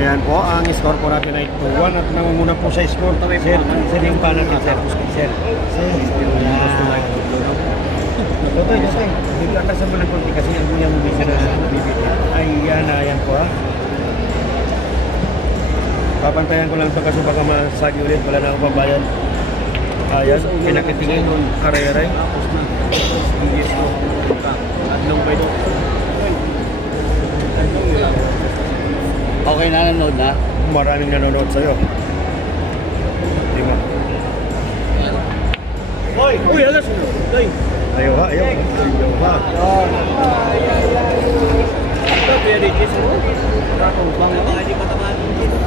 Ayan po, ang score po natin ay 2-1 at nangunguna po sa score. Sir yung pa natin, sir. Sir. Totoy. Nagkakasan mo ng konti kasi yung busy na bibili. Ayan po ha. Papantayan ko lang ito kasi baka masagi ulit. Wala na akong pambayan. Ayan, pinakitingin yung aray-aray. Okay na, nanonood na? Maraming nanonood sa'yo. Di ba? Uy, alas mo. Ayaw ha. Ito, pwede kiss mo. Tapos bang ako? Hindi pa tamaan. Ito.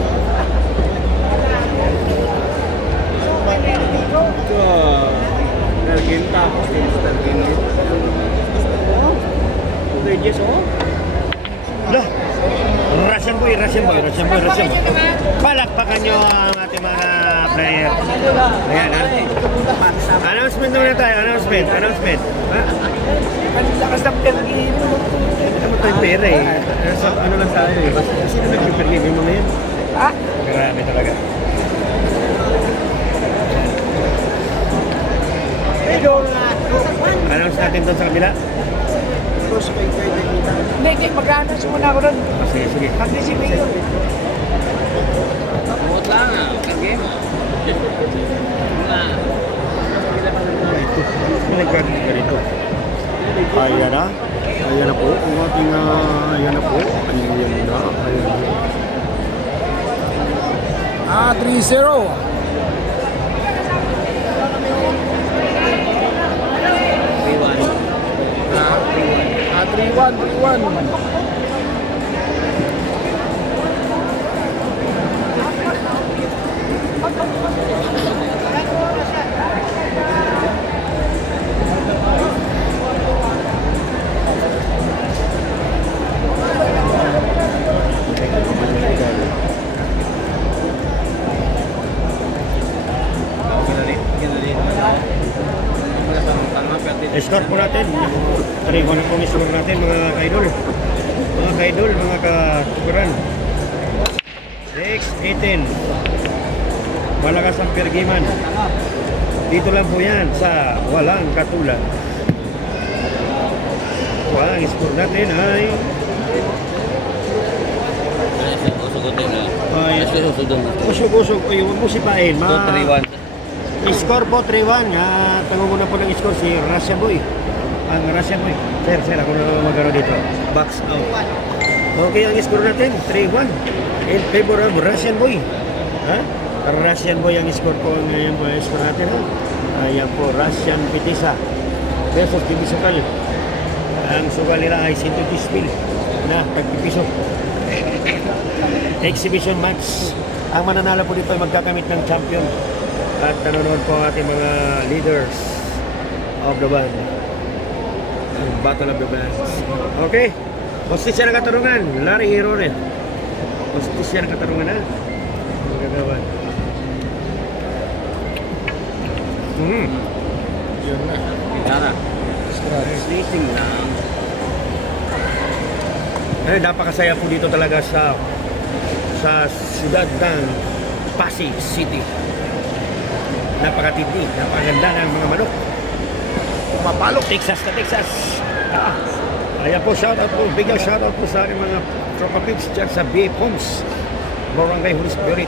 Naging tapos. Naging. Pwede kiss mo. Lah, Russian boy. Palakpakan nyo ang ating mga player. Ayan ha. Announcement muna tayo, announcement. Ha? Lakas ng pergi. Ano tayo pera eh. Ano lang tayo eh. Sino nag-pergi mo ngayon? Ha? Grabe talaga. Announce natin doon sa kabila. Hindi, mag-announce muna ako doon. Sige. Mag-receive yun. Buot lang ah, kage mo. Ito. Ganito. Ayan na. Ayan na po. Ang ating ayan na po. Ayan na. 3-0. Ah, 3-1. Escort po natin. 3-1 na po ang score natin mga kaidol. Mga katukuran. 6-18. Malakas ang pergiman. Dito lang po yan sa walang katulad. Ang score natin ay usog-usog. Ay, huwag mo sipain. 2-3-1. Score po 3-1. Tangunguna po ng score si Russia Boy. Ang Russia Boy. Sir, ako na magkano dito. Box out. Okay, ang score natin 3-1. In favor of Russian Boy. Ha? Russian Boy ang score po. Ngayon po ang score natin. Ha? Ayan po, Russian Pitisa versus Timisukal. Ang sugal nila ay 110,000 na pagpipiso. Exhibition match. Ang mananalo po dito ay magkakamit ng champion. At nanonood po ang ating mga leaders of the band. Ang Battle of the Bands. Okay. Hostisya ng katarungan. Larry Hirone. Hostisya ng katarungan ha. Magagawan. Yun na. Gitara. Racing lang. Ay, napakasaya po dito talaga sa siyudad ng Pasig City. Napakatindi, napakaganda ng mga manok. Mapalok, Texas. Ayan po, shoutout po, bigyan shoutout po sa aking mga tropa pips dyan sa BF Homes, Barangay Holy Spirit,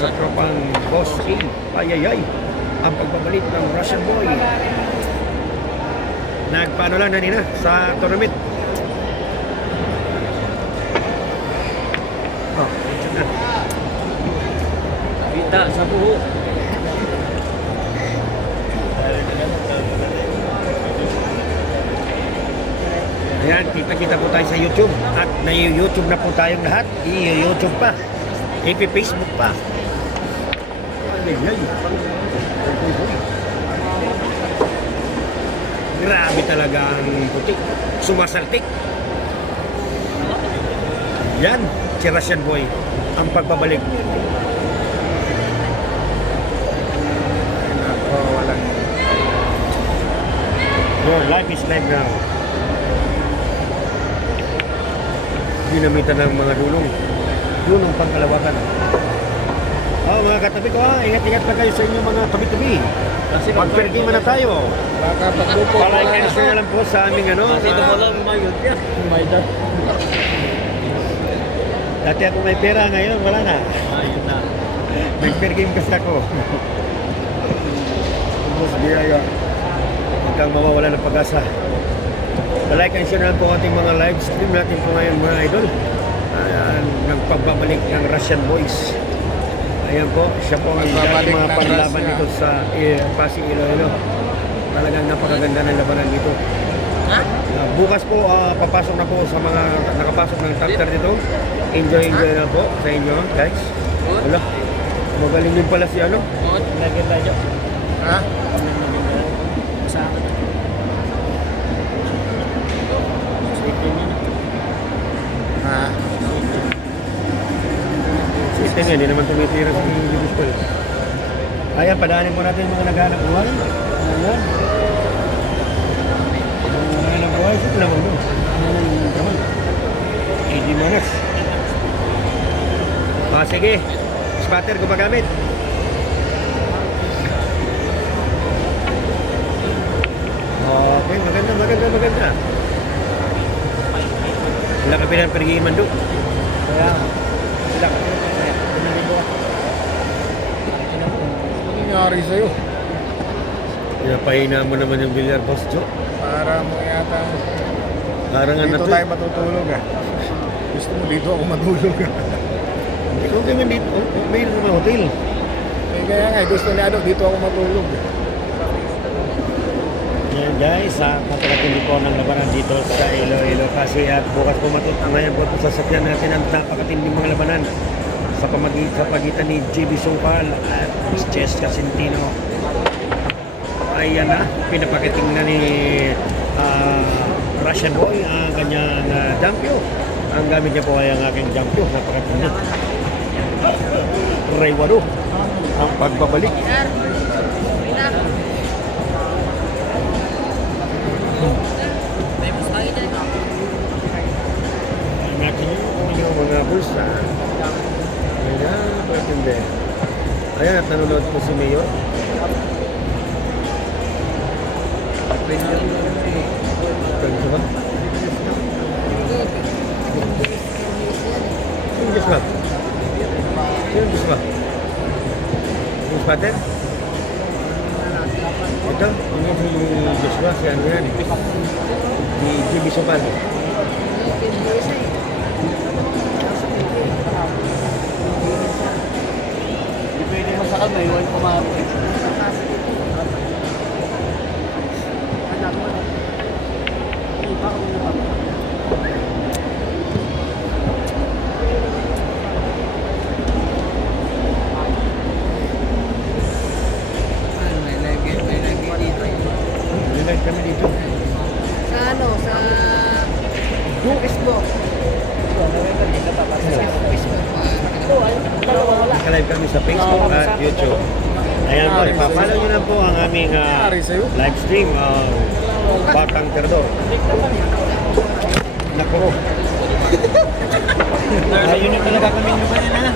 sa tropang Boss A. Ayayay, ang pagbabalik ng Russian Boy. Nagpaano lang nanina sa tournament. Kita sa buho. Ayan, kita po tayo sa YouTube. At na-YouTube na po tayong lahat. I-YouTube pa. I-Facebook pa. Grabe talaga ang putik. Sumasaltik. Yan, si Russian Boy. Ang pagbabalik. Walang. Your life is life now. Dinamitan ng mga dulong. punong pangkalawakan. Mga katabi ko, ingat-ingat pa kayo sa inyong mga tabi-tabi. Kasi Mag-pergame na tayo. Baka paglupo ko Palike and lang share lang po sa aming Kasi ito mo lang may yun yan. May dot. Dati ako may pera, ngayon wala na. Ayun na. Nag-pergame kasi ako. Ubus biyaya. Huwag kang mawawala ng pag-asa. Palike and share lang po ating mga live stream natin po ngayon mga idol. Nagpagbabalik ng Russian Boys. Ayan po, siya po ang Pagbabalik dating mga ng panlaban Russia. dito sa Pasig, Iloilo. Talagang napakaganda ng labanan dito. Bukas po, papasok na po sa mga nakapasok ng top 30 dito. Enjoy na po sa inyo, guys. Wala. Magaling din pala si ano. Lagyan tayo. Ha? Sa akin. Ha? System yan, hindi naman tumitira sa Biscol. Ayan, padaanin po natin yung mga naghanap buhay. Ayan. Mga naghanap buhay, sino naman mo? Naman. 80 manas. Sige. Spatter gumagamit. Okay, maganda. Wala ka pinaperigiman doon. Kaya, sila ka. Ano nangyari sa'yo? Pinapahina mo naman yung billiard boss, Joe. Para mo yata. Parang ano Dito to. tayo matutulog ah. Gusto mo dito ako matulog ah. Hindi ko naman dito. May naman hotel. Kaya nga, gusto niya ano, dito ako matulog. Yan guys, kapatid po ng labanan dito sa Iloilo kasi at bukas po ngayon po sasakyan natin ang napakatinding mga labanan sa pagitan ni JB Sungkal at Jessica Centino. Ayan na, pinapakiting na ni Russian Boy ang kanyang jampyo. Ang gamit niya po ay ang aking jampyo, napakatindi. Ray Wado, ang pagbabalik. Natin yung mga bulsa. Ayan, patindi. Ayan, at nanonood po si Mayor. Ganito ba? Sino Diyos ba? Sino Diyos ba? Yung spatter? Ito, yung si Diyos ba? Si ano yan? Si Jimmy Sopal. Hindi pwede mo sakal, may iwan kumapit. Live kami dito. Sa ano? Sa Facebook. Sa Facebook. Naka-live kami sa Facebook at YouTube. Ayan po, ipapalaw nyo na po ang aming Nangyari sa'yo? live stream, Batang Terdor. Nakuro. Ayun na talaga kami yung kanina na.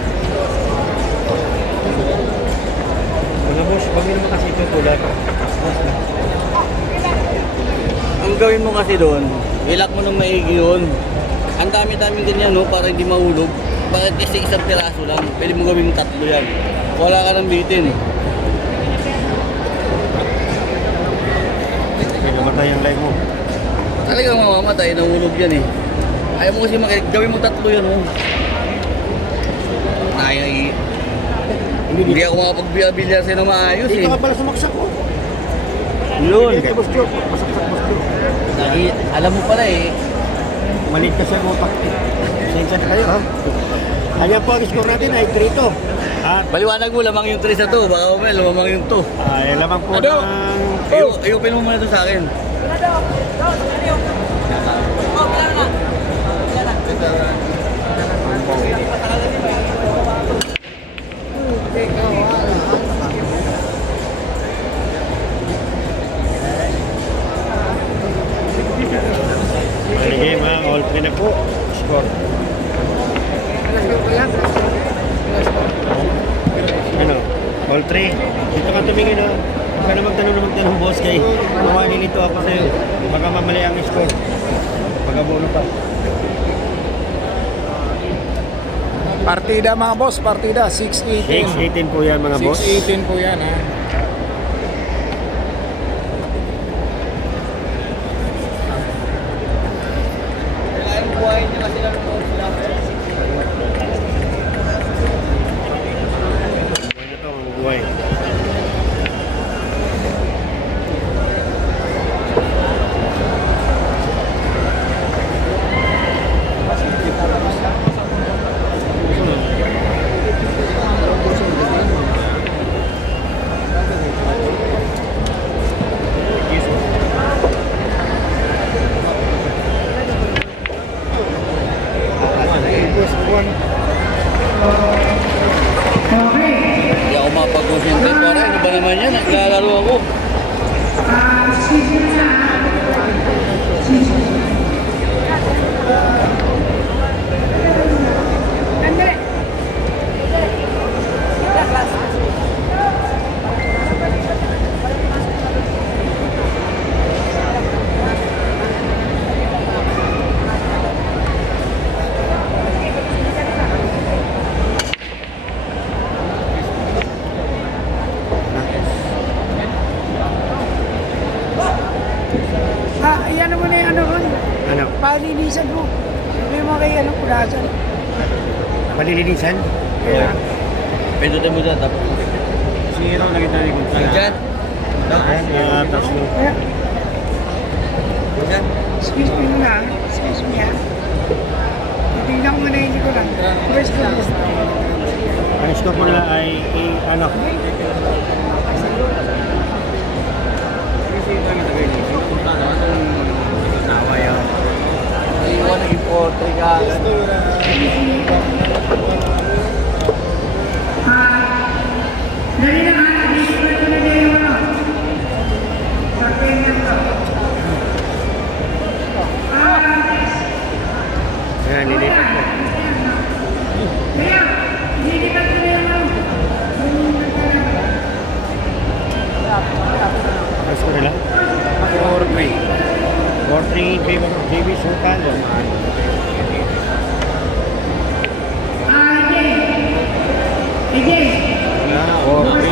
Mga boss, huwag nyo naman kasi tutulad. Ang gawin mo kasi doon, ilak mo ng maigi yun. Ang dami-dami ganyan, no, para hindi mahulog. Bakit kasi isang piraso lang? Pwede mo gawin 3 yan. Wala ka nang bitin. Hindi namatay ang live mo. Talagang mamamatay, nahulog yan eh. Ayaw mo kasi gawin mo 3 yan, no. Ay, hindi ako makapagbiya-bilyar sa'yo na maayos eh. Dito ka pala sumaksak ko. Yun. Hindi kay Boss Joe, masaksak Boss Joe. Alam mo pala eh. Maliit kasi ang utak eh. Sensya na kayo ha. Ayan po, ang score natin ay 3-2. At Baliwanag mo, lamang yung 3 sa 2. Baka umay, lamang yung 2. ay lamang po Ano? ng... I-open mo muna ito sa akin. Mga game ha, all 3 na po. Score. Ano? All 3. Dito ka tumingin, oh. Huwag ka na magtanong, boss, kay nilito ako sa'yo. Baka mamali ang score. Pag-abono pa. Partida mga boss, partida 6-18. 6-18 po yan, mga boss. 6-18 po yan ha. Kailangan buhayin niya kasi lang ng sila. Ano to, ang buhay. Hindi ako mapag-concentrate. Para ano ba naman yan? Naglalaro ako. Ayan mo na yung ano ron. Ano? Palinisan mo. May mga kay ano pulasan. Malilinisan? Kaya. Pindutin mo dyan. Tapos. Zero na kita ni Gonzalo. Dyan. Ayan, tatlo. Dyan. Excuse me muna. Excuse me ha. Titignan ko muna yung likuran. First class. Ang score ko nila ay, ano? Iwan naging 4-3 ka. Ayan, nilipat ko. Ang score nila? 4-3. 4-3, JB Sultan. Ah, 4-3.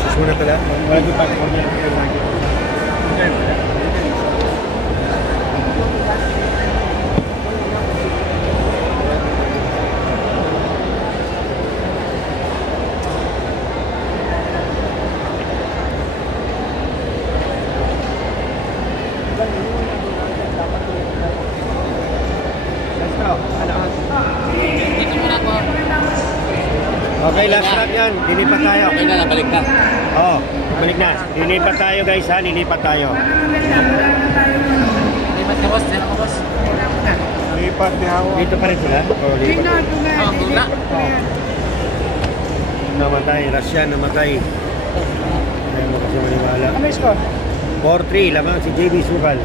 Susunod na lang. Bago pa ako Okay, last round yan. Lilipat tayo. Okay na, nabalik na. Oo, balik na. Lilipat tayo guys ha, lilipat tayo. Lipat ka boss, dyan ako boss. Lipat di hawa. Dito pa rin sila? Oo, lipat. Tingnan ko nga. tula. Namatay, Russia namatay. Ayaw mo kasi maniwala. Ano yung score? 4-3, lamang si JB Sukal.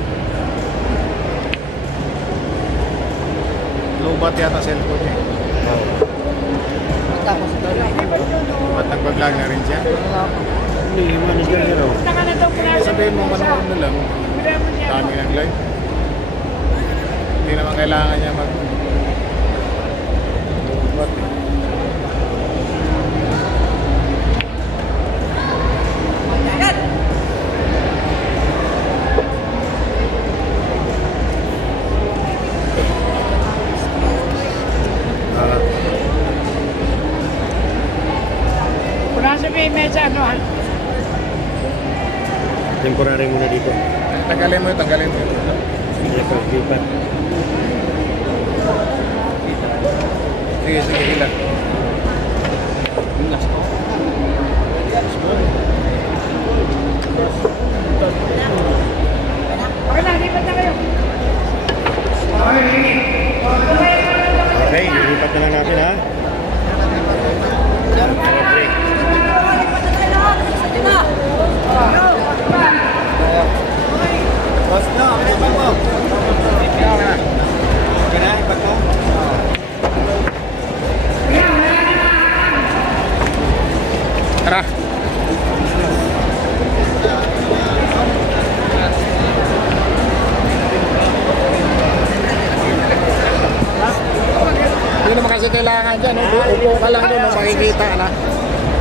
Lubat yata cellphone niya. Oo. Ba't nagbablog na rin siya? Hindi, manager niya raw. Sabihin mo manood na lang. Dami ng live. Hindi naman kailangan niya mag... Lubat eh. Ah, Pulasan mo yung medya ano ha? temporary muna dito. Tanggalin mo yun, tanggalin mo yun. Lipat. Sige, sige, ilan. Okay lang, lipat na kayo. Okay, lilipat na lang natin ha. 4-3. Umupo ka lang doon, makikita na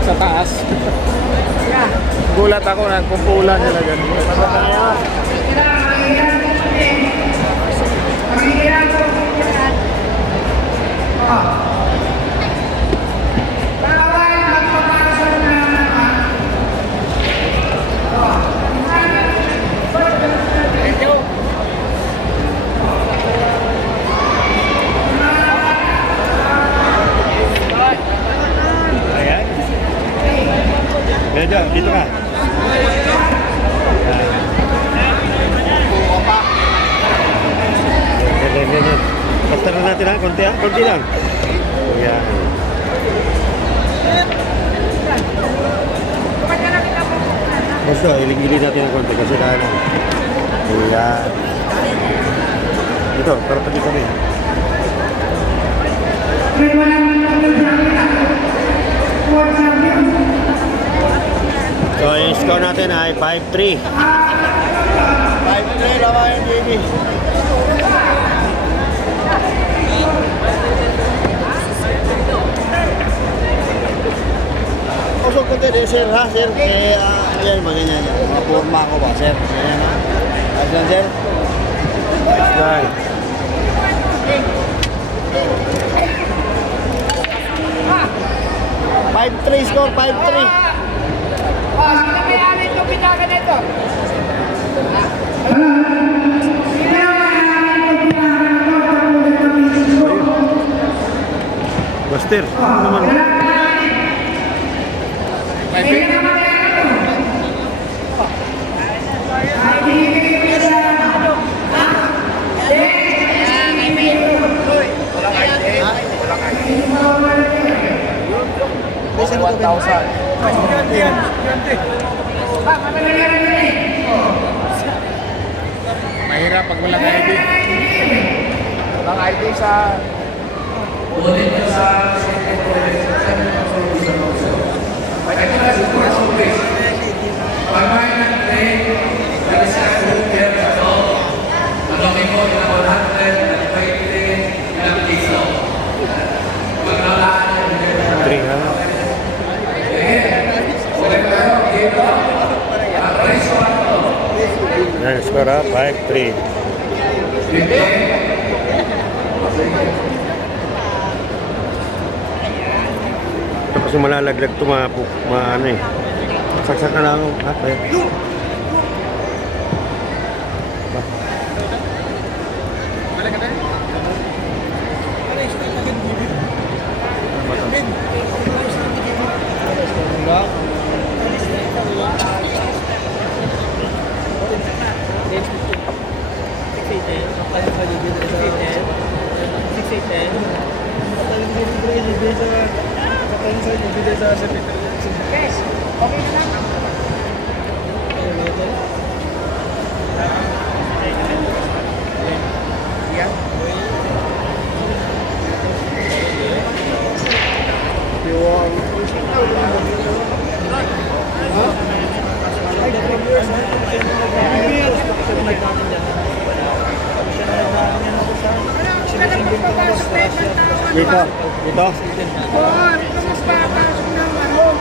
sa taas. Gulat ako, nagkumpulan sila ganun. Ayan. Medyo, dito ka. Ganyan. Basta na natin ha, konti ha, konti lang. Ayan. Basta, ilig-ilig natin ang konti kasi dahil. Ayan. Dito, para pati kami. So, yung score natin ay 5-3. 5-3 naman yung JB. Usok ko din, sir ha, sir. Ayan, maganyan yan. Mga forma ko ba, sir? Ayan ha. Ayos lang, sir. Nice done. Five-three score, 5-3. Sino may-ari itong pinakan nito? Buster, ano naman? Kasi 1,000. Mahirap pag walang ID. Walang ID sa... Three, ha? Yan, score ha, 5-3. Ito kasi malalaglag ito, ano eh. Saksak na lang ako. Ha, kaya. Dito, dito. Oo, ito mas papasok ng ano.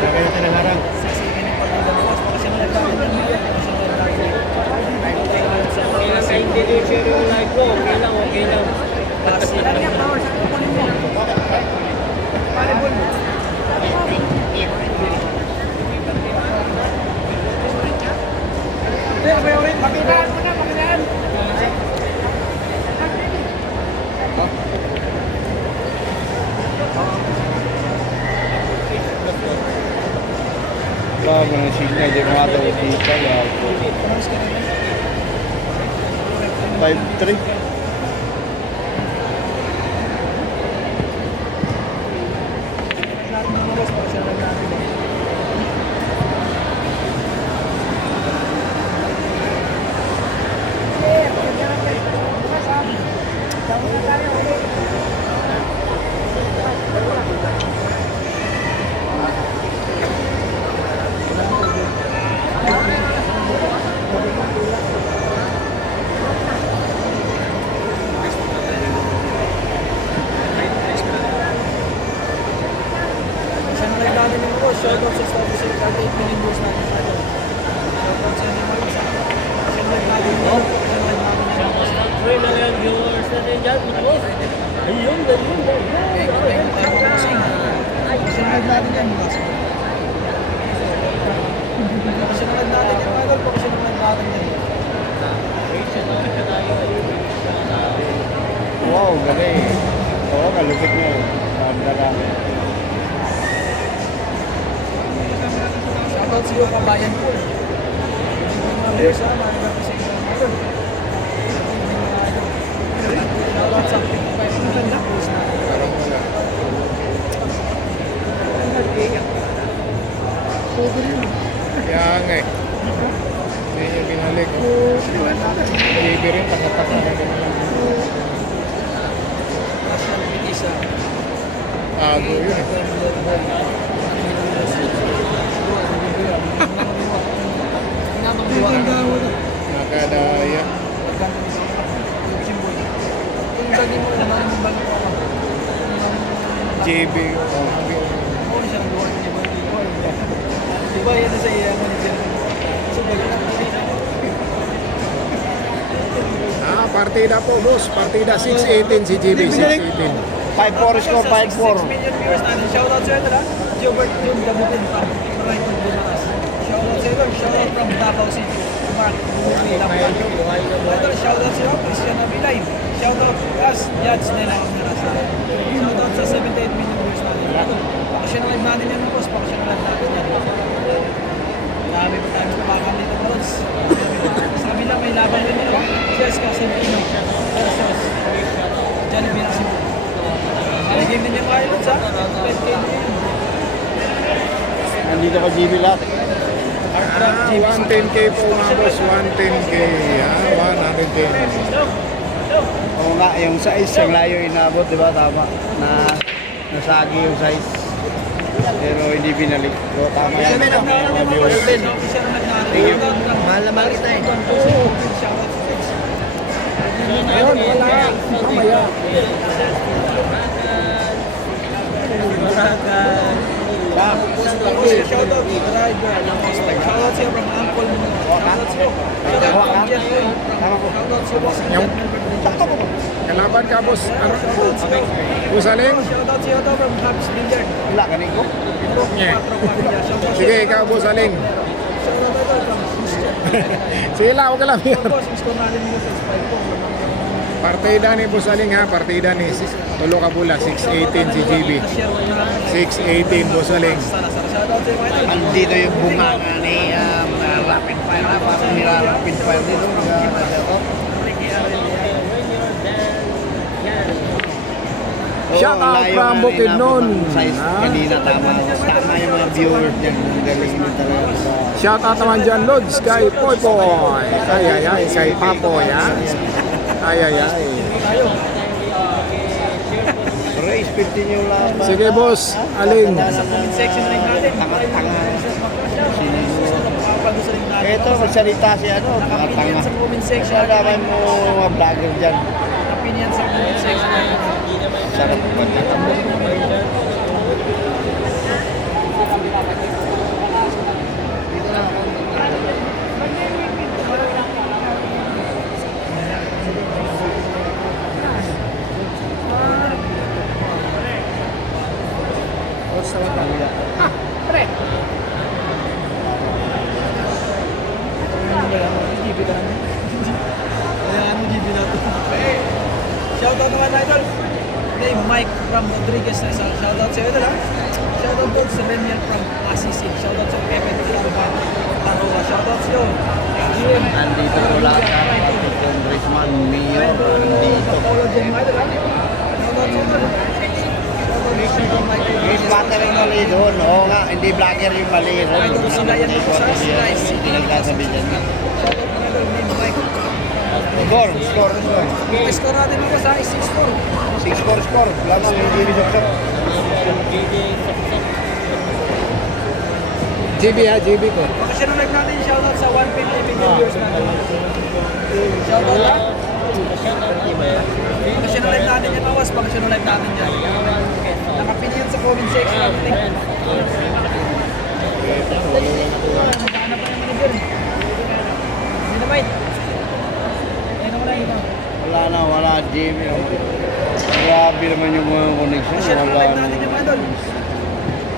Lagay natin ang harang. Pakitaan mo na, pakitaan. Mga signal, di mga daw dito. 5-3. million viewers natin. Shoutout sa inyo mga boss. Pakisyan live natin yan. Pakisyan live natin yan. 3 million viewers na rin dyan, mga boss. Ayun. Thank you, bossing. Pakisyan live natin yan, boss. Pakisyan live natin yan, mga idol. Pakisyan live natin yan. Wow, galing. Oo, kalupit niya. Ganda lang. Shoutout sa iyo, kabayan po. Mga viewers ha, mga iba sa inyo, mga idol. Shoutout sa 55 million viewers natin. Kaya nga eh. Hindi niya binalik. JB rin, taka-taka na ganun. Tago yun eh. Nakadaya. JB. Diba yan sa iya manager? Partida po, boss. Partida 6-18 si JB. 6-18. 5-4 score, 5-4. 6 million viewers natin. Shoutout sa ito lang. Gilbert Jun, Gabutin pa. Brighton Bunakas. Shoutout sa ito. Shoutout from Davao City. Mark, Bumi, Lampang. Ito, shoutout sa iyo, Christian Abilay. Shoutout us, Judge Nela Osmerasa. Shoutout sa 78 million viewers natin. Ito, pakasya na live natin yan mga boss. Pakasya na live natin yan. Marami pa tayo kapakam dito boss. Sa kabila may laban din nila. Cheers ka, Santino. Versus Jollibee Cebu. Game din yung Islands ha. 5K na yun. Nandito ka GB lahat. 110k po mga boss. 110k. 100k. Oo nga, yung size, yung layo inabot, di ba? Tama. Nasagi yung size. Pero hindi binalik. So, tama yan. Mga viewers. Mahal na mahal kita eh. Ayun, wala. Mamaya. Shoutout driver. Shoutout siya from Uncle mo. Shoutout siya. Shoutout from Jet Boy. Shoutout siya boss. Yung kalaban ka, boss. Ano? Busaling? Shoutout siya to from Habs Billiard. Wala, kanin ko. Yeah. Shoutout Sige, ikaw, Busaling. ito from Christian. Sige lang, huwag ka lang. Boss, score natin yung sa 5 po. Partida ni Busaling ha. Partida ni Tulo Kabula. 6-18 si JB. 6-18 Busaling. Shoutout siya mga ito. Andito yung bunganga ni Rapid Fire. Parang nila Rapid Fire dito. Shout out from Bukidnon. Kanina tama. Tama yung mga viewers dyan. Ang galing mo talaga. Shout out naman dyan, Lods, kay Poy Poy. Ay, kay Papoy, ha? Ay. Pero expectin nyo lang. Sige, boss. Aling. Sa comment section na rin natin. Tanga-tanga. Makapag-usa rin natin. Ito, magsalita si ano. Opinion Tanga-tanga. sa comment section. Wala naman mo mga vlogger dyan. Opinion sa comment section. Sarap po pagkakabot. Shoutout naman idol. Name Mike from Rodriguez Rizal. Shoutout sa iyo idol ha. Shoutout po sa Daniel from Asisi. Shoutout sa Kevin Tilaruban. Taroa. Shoutout sa iyo. Jim. Andito po lahat ng Congressman, Mayor, andito. Paulo Jen mga idol ha. Shoutout sa iyo idol. Yung squatter yung mali doon. Oo nga, hindi vlogger yung mali. Idol sila yan po sa Nice. Hindi nagsasabi dyan. Shoutout mga idol. Name Mike. Score. Score natin ako sa 6-4. 6-4. Wala nang hindi resort. JB ha, JB ko. Bakasya na live natin. Shoutout sa 150 million viewers natin. Shoutout ha. Bakasya na live natin yan awas. Bakasya na live natin yan. Nakapinian sa comment section natin. Maghanap pa ng manager. Dynamite. Ayun naman na iba. Wala, Jimmy. Grabe naman yung mga connection. Share ang live natin yung idol.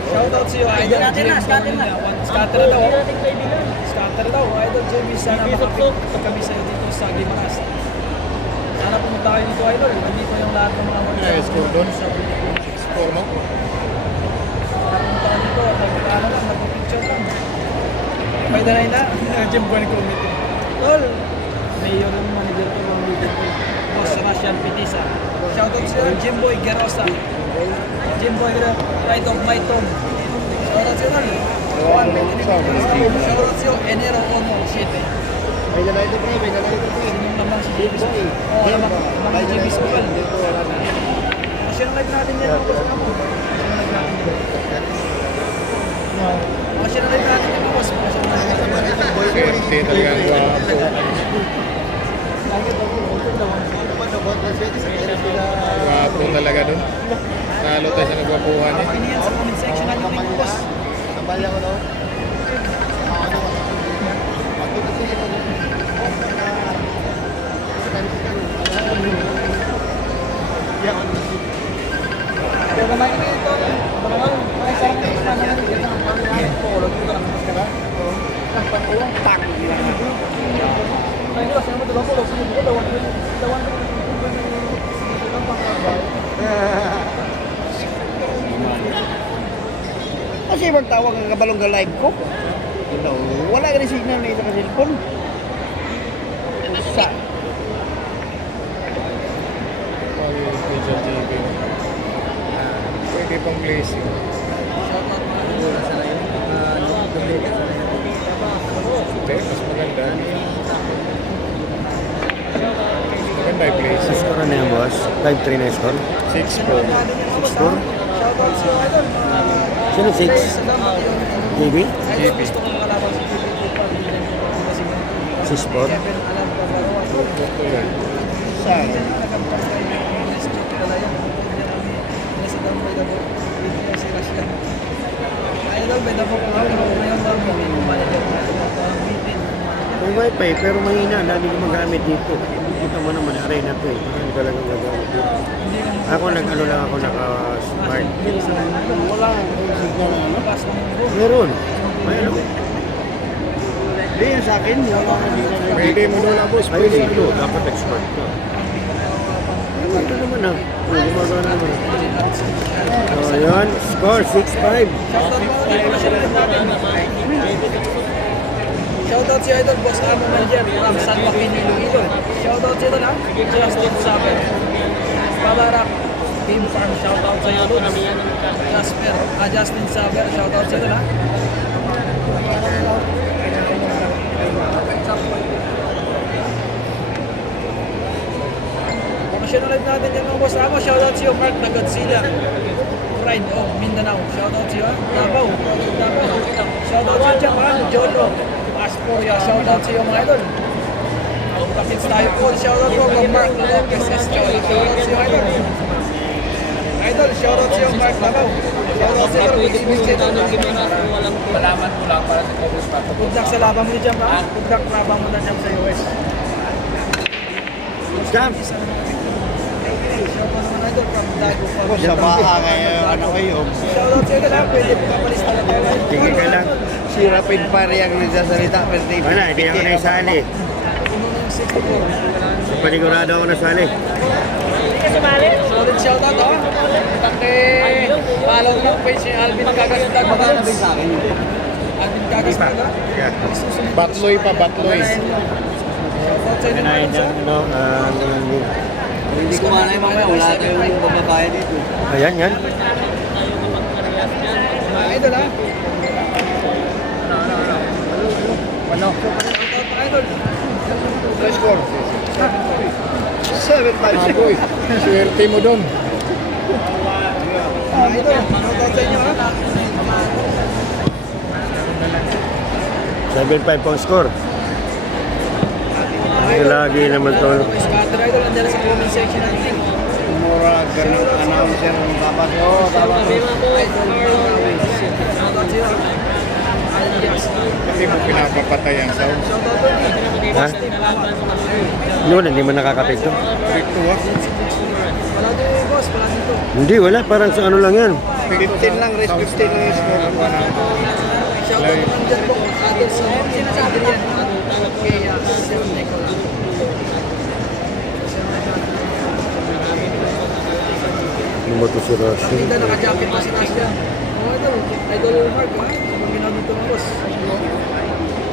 Shoutout sa iyo, idol. Scatter na daw. Scatter daw, idol. Jamie, sana makapit kami sa iyo dito sa Gimaras. Sana pumunta kayo dito, idol. Nandito yung lahat ng mga Ay, score doon. Score mo? Pumunta ka dito, magkano lang, mag-picture lang. May dalay na, Jim Buwan Committee. Tol, mayor ng manager ko, mga leader ko. Boss Russian Pitisa. Shoutout sa iyo, Jimboy Gerosa. Jimboy Gerosa, right of my tomb. Shoutout sa iyo, shoutout sa iyo, Enero Honor City. May na ito pre, may na ito pre. Sinong lamang si Jimmy School? Oo, lamang si Jimmy School. Share live natin yan, mga boss kamo. Share live natin yan, mga boss. Swerte talaga ang guwapo. Guwapo talaga doon. Talo tayo sa nagwapuhan eh. Opinion sa comment section natin, mga boss. Pero may ito, baka may sarap na isa naman dito sa pangyayon ko, ulo dito lang mas kaya. Ang pangulang tak. Ay, nila sa mga dalawa ko, sumunod ko dawan Kasi magtawag ang kabalong ka live ko. Ito, wala ka rin signal na ito sa cellphone. Sa? Pwede pang blessing. Hindi, mas maganda. Maganda yung blessing. Score na yan, boss. 5-3 na score. 6-4. Score? Shoutout sa iyo, idol. Sino 6? JB? Idol, gusto ko makalaban si JB. 6-4? Kevin Alam Pabarawa. Saan? Idol, may dako ko nga, pero ngayon ba meeting ng manager na? Meeting. May wifi, pero mahina. Lagi gumagamit dito. Dito mo naman, aray na to eh. Marami talagang gagamit dito. Ako nag-ano lang ako naka-smart. Wala. Signal na ano? Pas ng room. Meron. May ano? Hindi yan sa akin. Wala ka dito. Pwede mo doon lang, boss. Ayun dito. Dapat expert ka. Ano naman ah. Gumagawa naman. So yun. Score 6-5. Shoutout si Idol, Boss Amo Manager from San Joaquin, Iloilo. Shoutout si Idol ha, Justin Saber. Pabarak, Team Farm, shoutout sa iyo, Lutz. Jasper, Justin Saber, shoutout si Idol ha. Professional live natin yan mga Boss Amo. Shoutout si iyo, Mark na Godzilla. Pride of Mindanao. Shoutout si iyo ha. Davao. Shoutout si iyo, Japan. Jodo. Asporia, shoutout sa iyo mga idol. Kapits tayo po, shoutout po kay Mark Lopez Estrella. Shoutout sa iyo idol. Idol, shoutout sa iyo Mark Lagaw. Shoutout sa iyo, salamat po lang para sa Cobus Pack. Good luck sa laban mo ni Jam ha? Good luck laban mo na Jam sa US. Jam! Shoutout naman idol from Dago pa. Sa baha ngayon. Ano kayo? Shoutout sa iyo idol ha, pwede po kapalis na lang tayo. Sige ka lang. Si Rapid Pare ang nagsasalita. Wala, hindi ako naisali. Puno na yung 64. Panigurado ako nasali. Solid shoutout ha. Follow nyo page ni Alvin Kagasdag. Magkano sa akin yun? Alvin Kagasdag ha. Yeah. Batloy pa, batloy. Shoutout sa inyo mga idol ha. Hindi ko malay mamaya. Wala tayong bababae dito. Ayan, yan. Mga idol ha. Ano? Shoutout mga idol. Score? 7-5. Aboy, swerte mo doon. Mga idol, shoutout sa inyo ha. 7-5 pang score. Ay, lagi naman to. Scatter idol, andyan na sa comment section natin. Mura, ganun, announcer, dapat. Oo, dapat. Idol, shoutout sa iyo. Hindi mo pinapapatay ang sound. Ha? Hindi man nakakapekto. Ito ah. Wala din boss, wala dito. Hindi, wala. Parang sa ano lang yan. 15 lang, rest 15 lang yung score. Shoutout naman dyan po. Adel sa Adrian. Kay Sir Nico. Ano ba ito si Russia? Hindi na naka-jacket pa si Tasha. Idol Mark ha? Sa mga ginawa dito mga boss.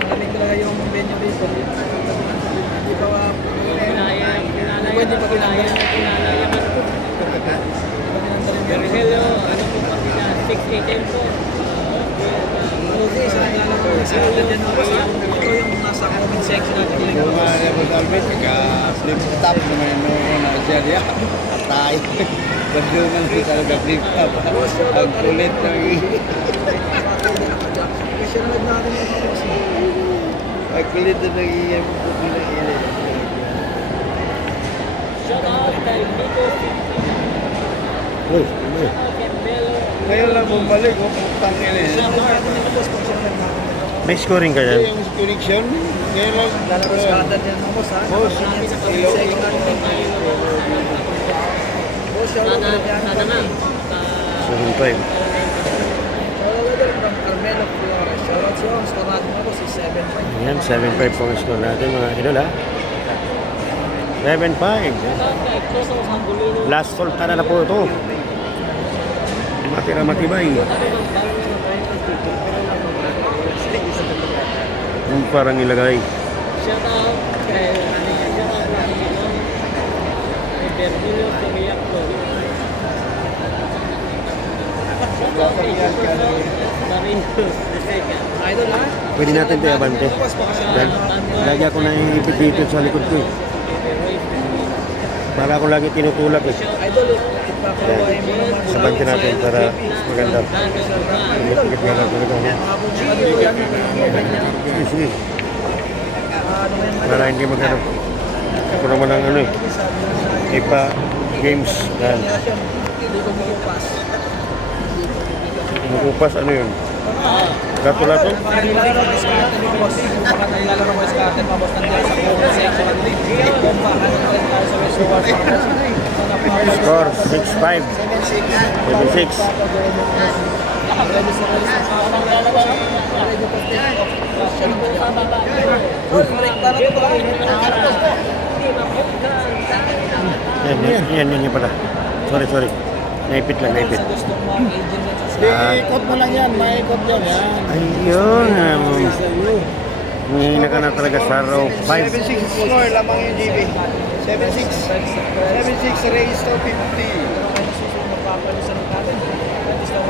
Maraming talaga yung venue dito. Hindi pa pwede pa pinanggal. Ano din, sa naglalaro ko. Sa dyan mga boss. Ito yung nasa comment section natin. Kung Albert, flip top naman yung na siya diya. Patay. Pwede naman siya talaga flip top. Ang kulit ng Kasi nalad natin yung mga boss. ang kulit na nagiging Uy, ano eh? ngayon lang bumalik, putang ina eh. May scoring ka yan? Yung connection, ngayon lang. Lalaro sa kanan yan mga boss ha. Boss, Nakapingin sa comment section natin. Boss, shoutout na yan. 7-5. Shoutout from Carmelo Flores. Shoutout siya. Ang score natin mga boss is 7-5. Ayan, 7-5 po ang score natin mga idol ha. 7-5. Last sultana na po ito. Matira matibay. Yung parang ilagay. Idol ha? Pwede natin ito abante. Lagi ako naiipit dito sa likod ko eh. Para ako lagi tinutulak eh. Idol, ipapagawain mo naman sa Sabante natin para maganda. Tumipikit nga lang talaga. Sige, sige. Para hindi maghanap. Ako naman ang ano eh. Ipa games. Yan. Hindi ko makupas. Kumukupas ano yun? Gato-lato? Nilalaro ko sa atin ni boss. Baka nilalaro ko sa atin mga boss nandiyan sa comment section. Kung baka nandiyan tayo sa West Wars. Score 6-5. 76. Yan pala. Sorry. Naipit lang, naipit. Ikot mo lang yan, maikot yan. Ayun. Hihina ka na talaga sa row 5. 7-6 score, lamang yung GB. 7-6. 7-6 race to 50.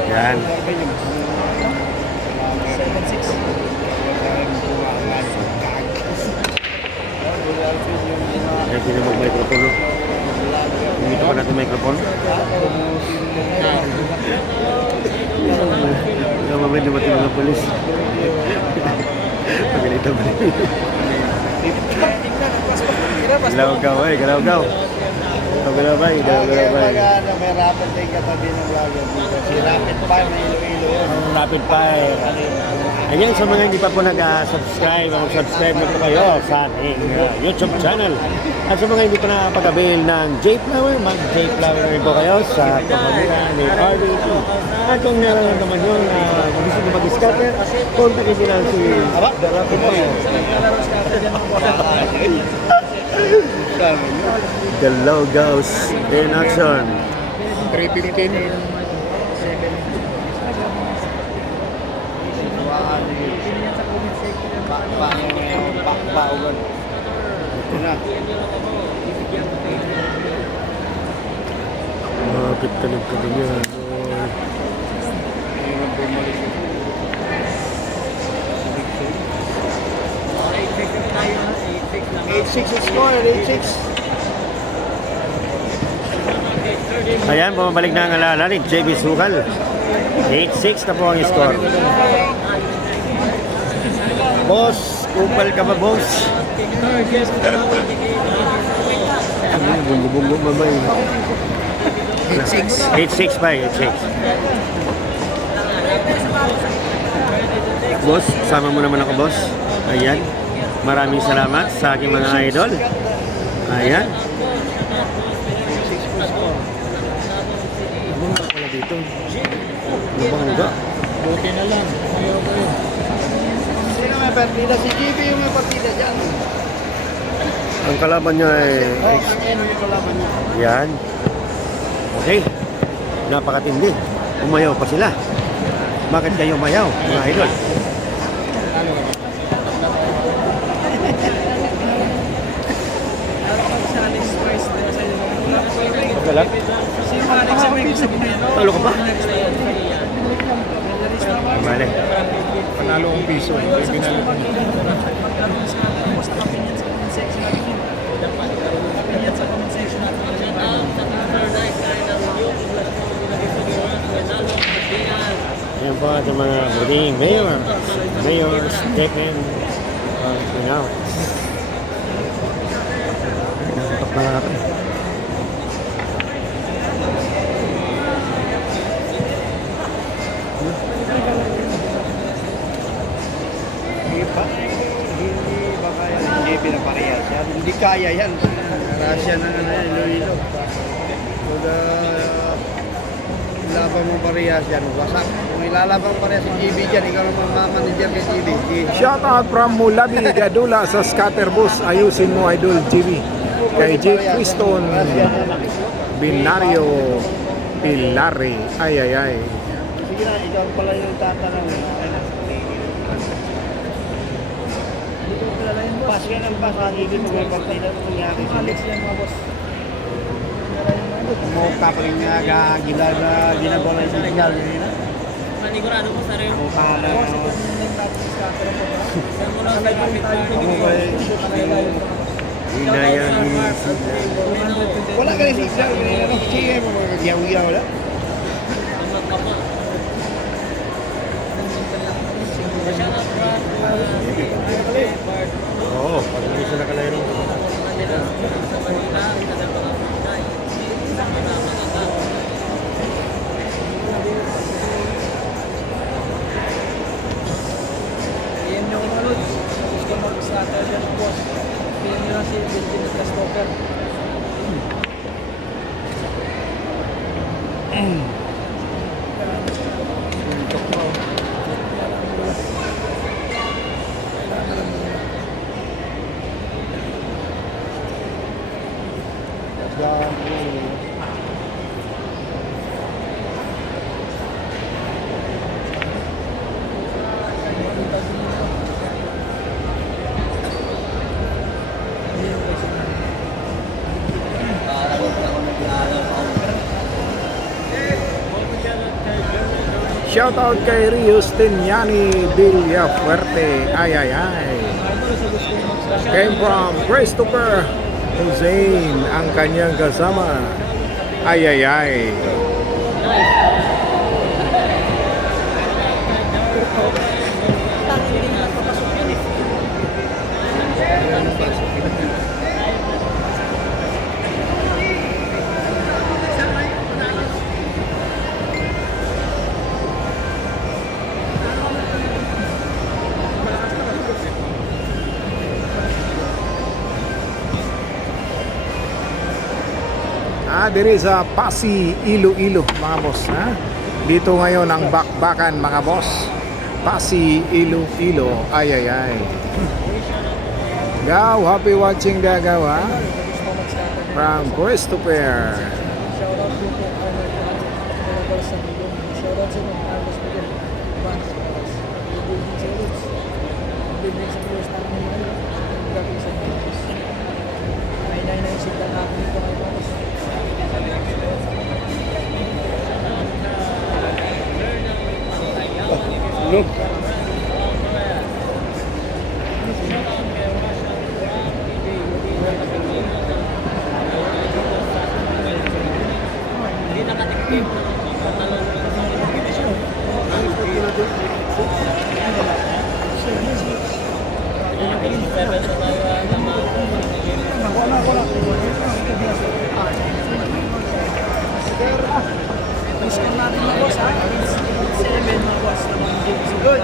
Yan. 7-6. Kaya sino mag-microphone. Dito pa natin microphone. Kaya mamaya dumating mga polis. Pagalitan ba rin? Galaw-gaw eh, galaw-gaw. Galaw-gaw. May rapid tayo katabi ng vlogger dito. Si Rapid Fire na Iloilo yun. Rapid fire. Ayan, sa mga hindi pa po nag-subscribe, mag-subscribe na po kayo sa ating YouTube channel. At sa mga hindi pa nakapag-avail ng J-Flower, mag-J-Flower rin po kayo sa pamagitan ni RBT. At kung meron naman yun, gusto nyo mag-scatter, kontakin nyo lang si The Rapid Fire. The Logos in action. 315. Bakbaugan. Ito na. Bakit ka nagkaganyan? 8-6 score, 8-6. Ayan, bumabalik na ang alala ni JB Sukal. 8-6 na po ang score. Boss, kupal ka ba, boss? Bunggo-bunggo mamay. 8-6 pa, 8-6. Boss, sama mo naman ako, boss. Ayan. Maraming salamat sa aking mga idol. Ayan. Bumba pala dito. Nabangga. Okay na lang. Sino may partida? Si GB yung may partida dyan. Ang kalaban niya ay... Ano yung kalaban niya? Yan. Okay. Napakatindi. Umayaw pa sila. Bakit kayo umayaw, mga idol? Magalat? Talo ka pa? Mali. Panalo ang piso. Yan po ating mga buting mayor. Mayor Stephen Pinal. Nakatok na nga ako. Hindi ba kaya ng GB na parehas yan? Hindi kaya yan. Rasya na Iloilo. Kung ilaban mo parehas yan, wasak. Kung ilalaban mo parehas si GB dyan, ikaw naman mamanager kay GB. Shout out from Mulabi, Gadula sa Scatterbus. Ayusin mo, Idol GB. Kay J. Quiston Binario Pilari. Ay, ay, ay. Sige na, ikaw pala yung tatanong. Pas yan ang pas. Hindi mo may partida. Nangyari sila. Mukha pa rin nga ginagawa na yung signal. Manigurado mo sa rin. Mukha na. Hinayang Wala ka rin signal. Sige mo mga kagyaw-yaw na. Oo, pag hindi sila nakalaro. Yan yung ano, gusto mag-starter dyan ng boss. Yan nyo lang si Benjamin Castoker. Shout out kay Rios Tinyani Villafuerte. Ay, ay, ay. Came from Christopher Hussein, ang kanyang kasama. Ay, ay, ay. Diri sa Pasi, Iloilo, mga boss. Ha? Dito ngayon ang bakbakan, mga boss. Pasi, Iloilo. Ay, ay, ay. Gaw, happy watching Dagaw, ha? From Christopher. Shoutout po po Arnold sa Milong. Shoutout sa mga Carlos Miguel. Van Carlos. Building sa Roots. Building sa Roots namin nila. Gagawin sa Roots. May 996 lang natin dito kay Roots. Look. Miss ka natin mga boss ha. 7 mga boss. Good.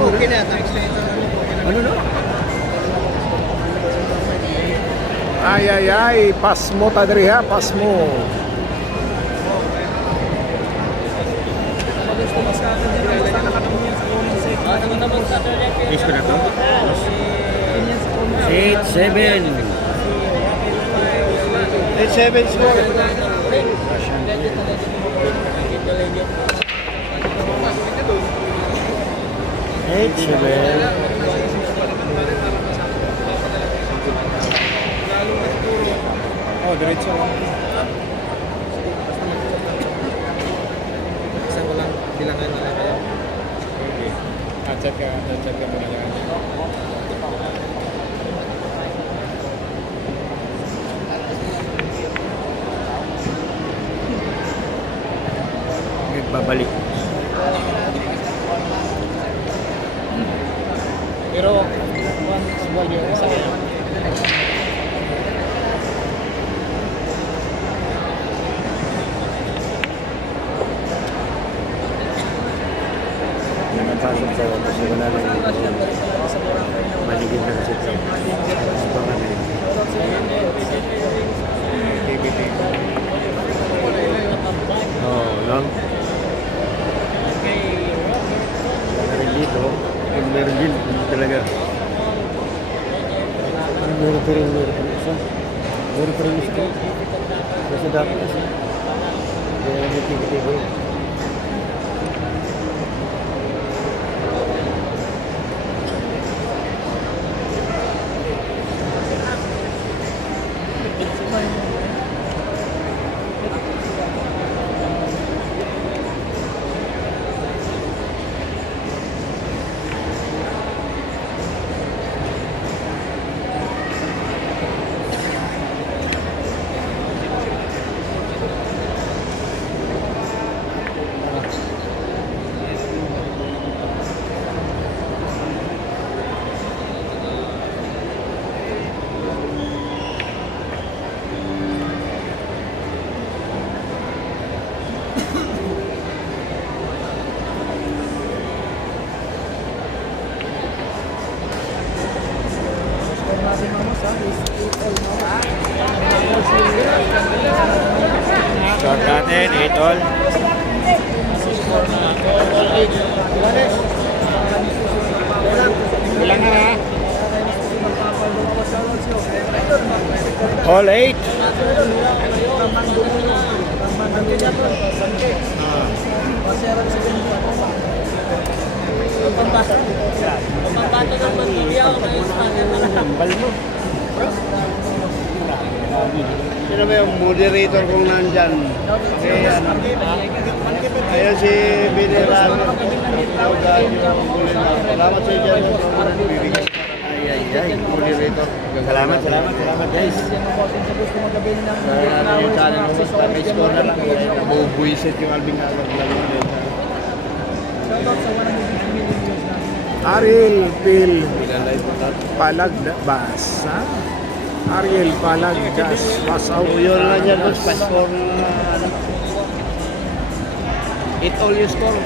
Okay na, thanks na ito. Ano no? Ay, ay, ay, pasmo ta diri ha, pasmo. Isko na to? 8-7. 8-7 score. Eight, seven. Oh, diretso lang. Isa ko lang, bilangan na lang kayo. Okay. Chat ka muna yan. Babalik. Pero, once value, isa kayo. Napasok sa kasi wala na yung maligid na kasi ito. Activity. Oo, lang. Wala rin dito. Kung meron din, hindi talaga. Meron pa rin isa. Meron pa rin isa. Kasi dapat kasi. Kaya may tigo-tigo. Short natin, 8 all. Bilangan ha. All 8. Pagpapato ng Mantulia o kayo sa pattern na lang. Bal mo. Sino ba yung moderator kung nandyan? Ayan. Ayan si Binirano. Salamat sa inyo. Ay. Moderator. Salamat guys. Sa yung channel mo, may score na lang. Nabubuisit yung Alvin Agad lang. Ariel Pil Pinalay po natin. Palagdas. Ha? Ariel Palagdas. Pass out. Yun lang yan, boss. Pa-score na ano. 8 all yung score.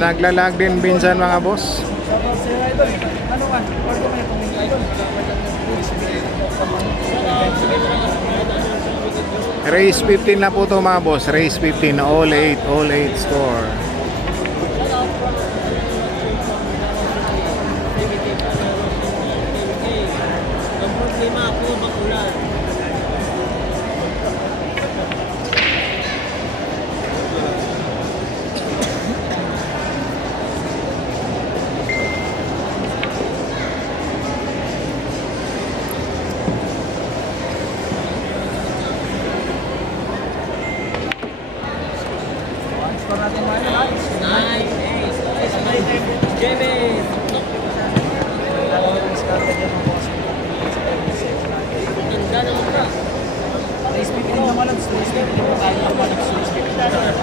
Naglalag din minsan mga boss. Shoutout sa iyo, Idol. Ano ka? Pardo may comment, Idol. Race 15 na po to mga boss. Race 15. All 8 score. Ang problema ako, makulan. Score natin mga Idol, ha? Nice. Jimmy. Ganda naman ka. Race 15 naman lang. Race 15 naman tayo naman. Race 15 naman.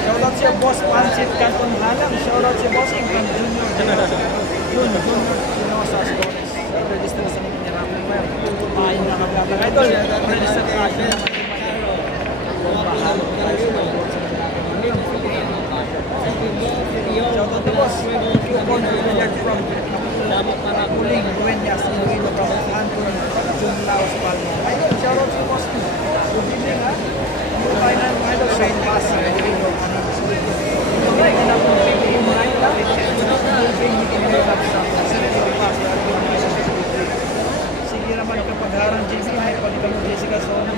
Shoutout siya Boss Pancit Canton Halang. Shoutout siya Bossing from Junior. Junior. Sino sa Stores. Register sa mga nirapin mo yan. Shoutout to boss. Coupon Villar from Muling, Dueñas, Iloilo from Anton, Jun Laos, Palma. Idol, shoutout si boss. Good evening, ha? Ano tayo na mga idol? Shane Pass, Iloilo, okay, kinapong PPM na ito. Sige naman kapag harang JB, ay palitan mo Jessica Sonnen.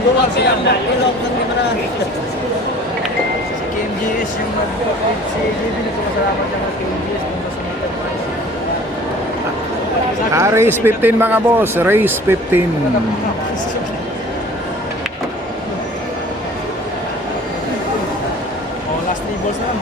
Buwa sila. Ilog ng Limaran. Si KMGS yung nag-update si JB, nagpapasalamat niya kay KMGS kung gusto natin Race 15 mga boss, race 15. Oh, last 3 balls na lang.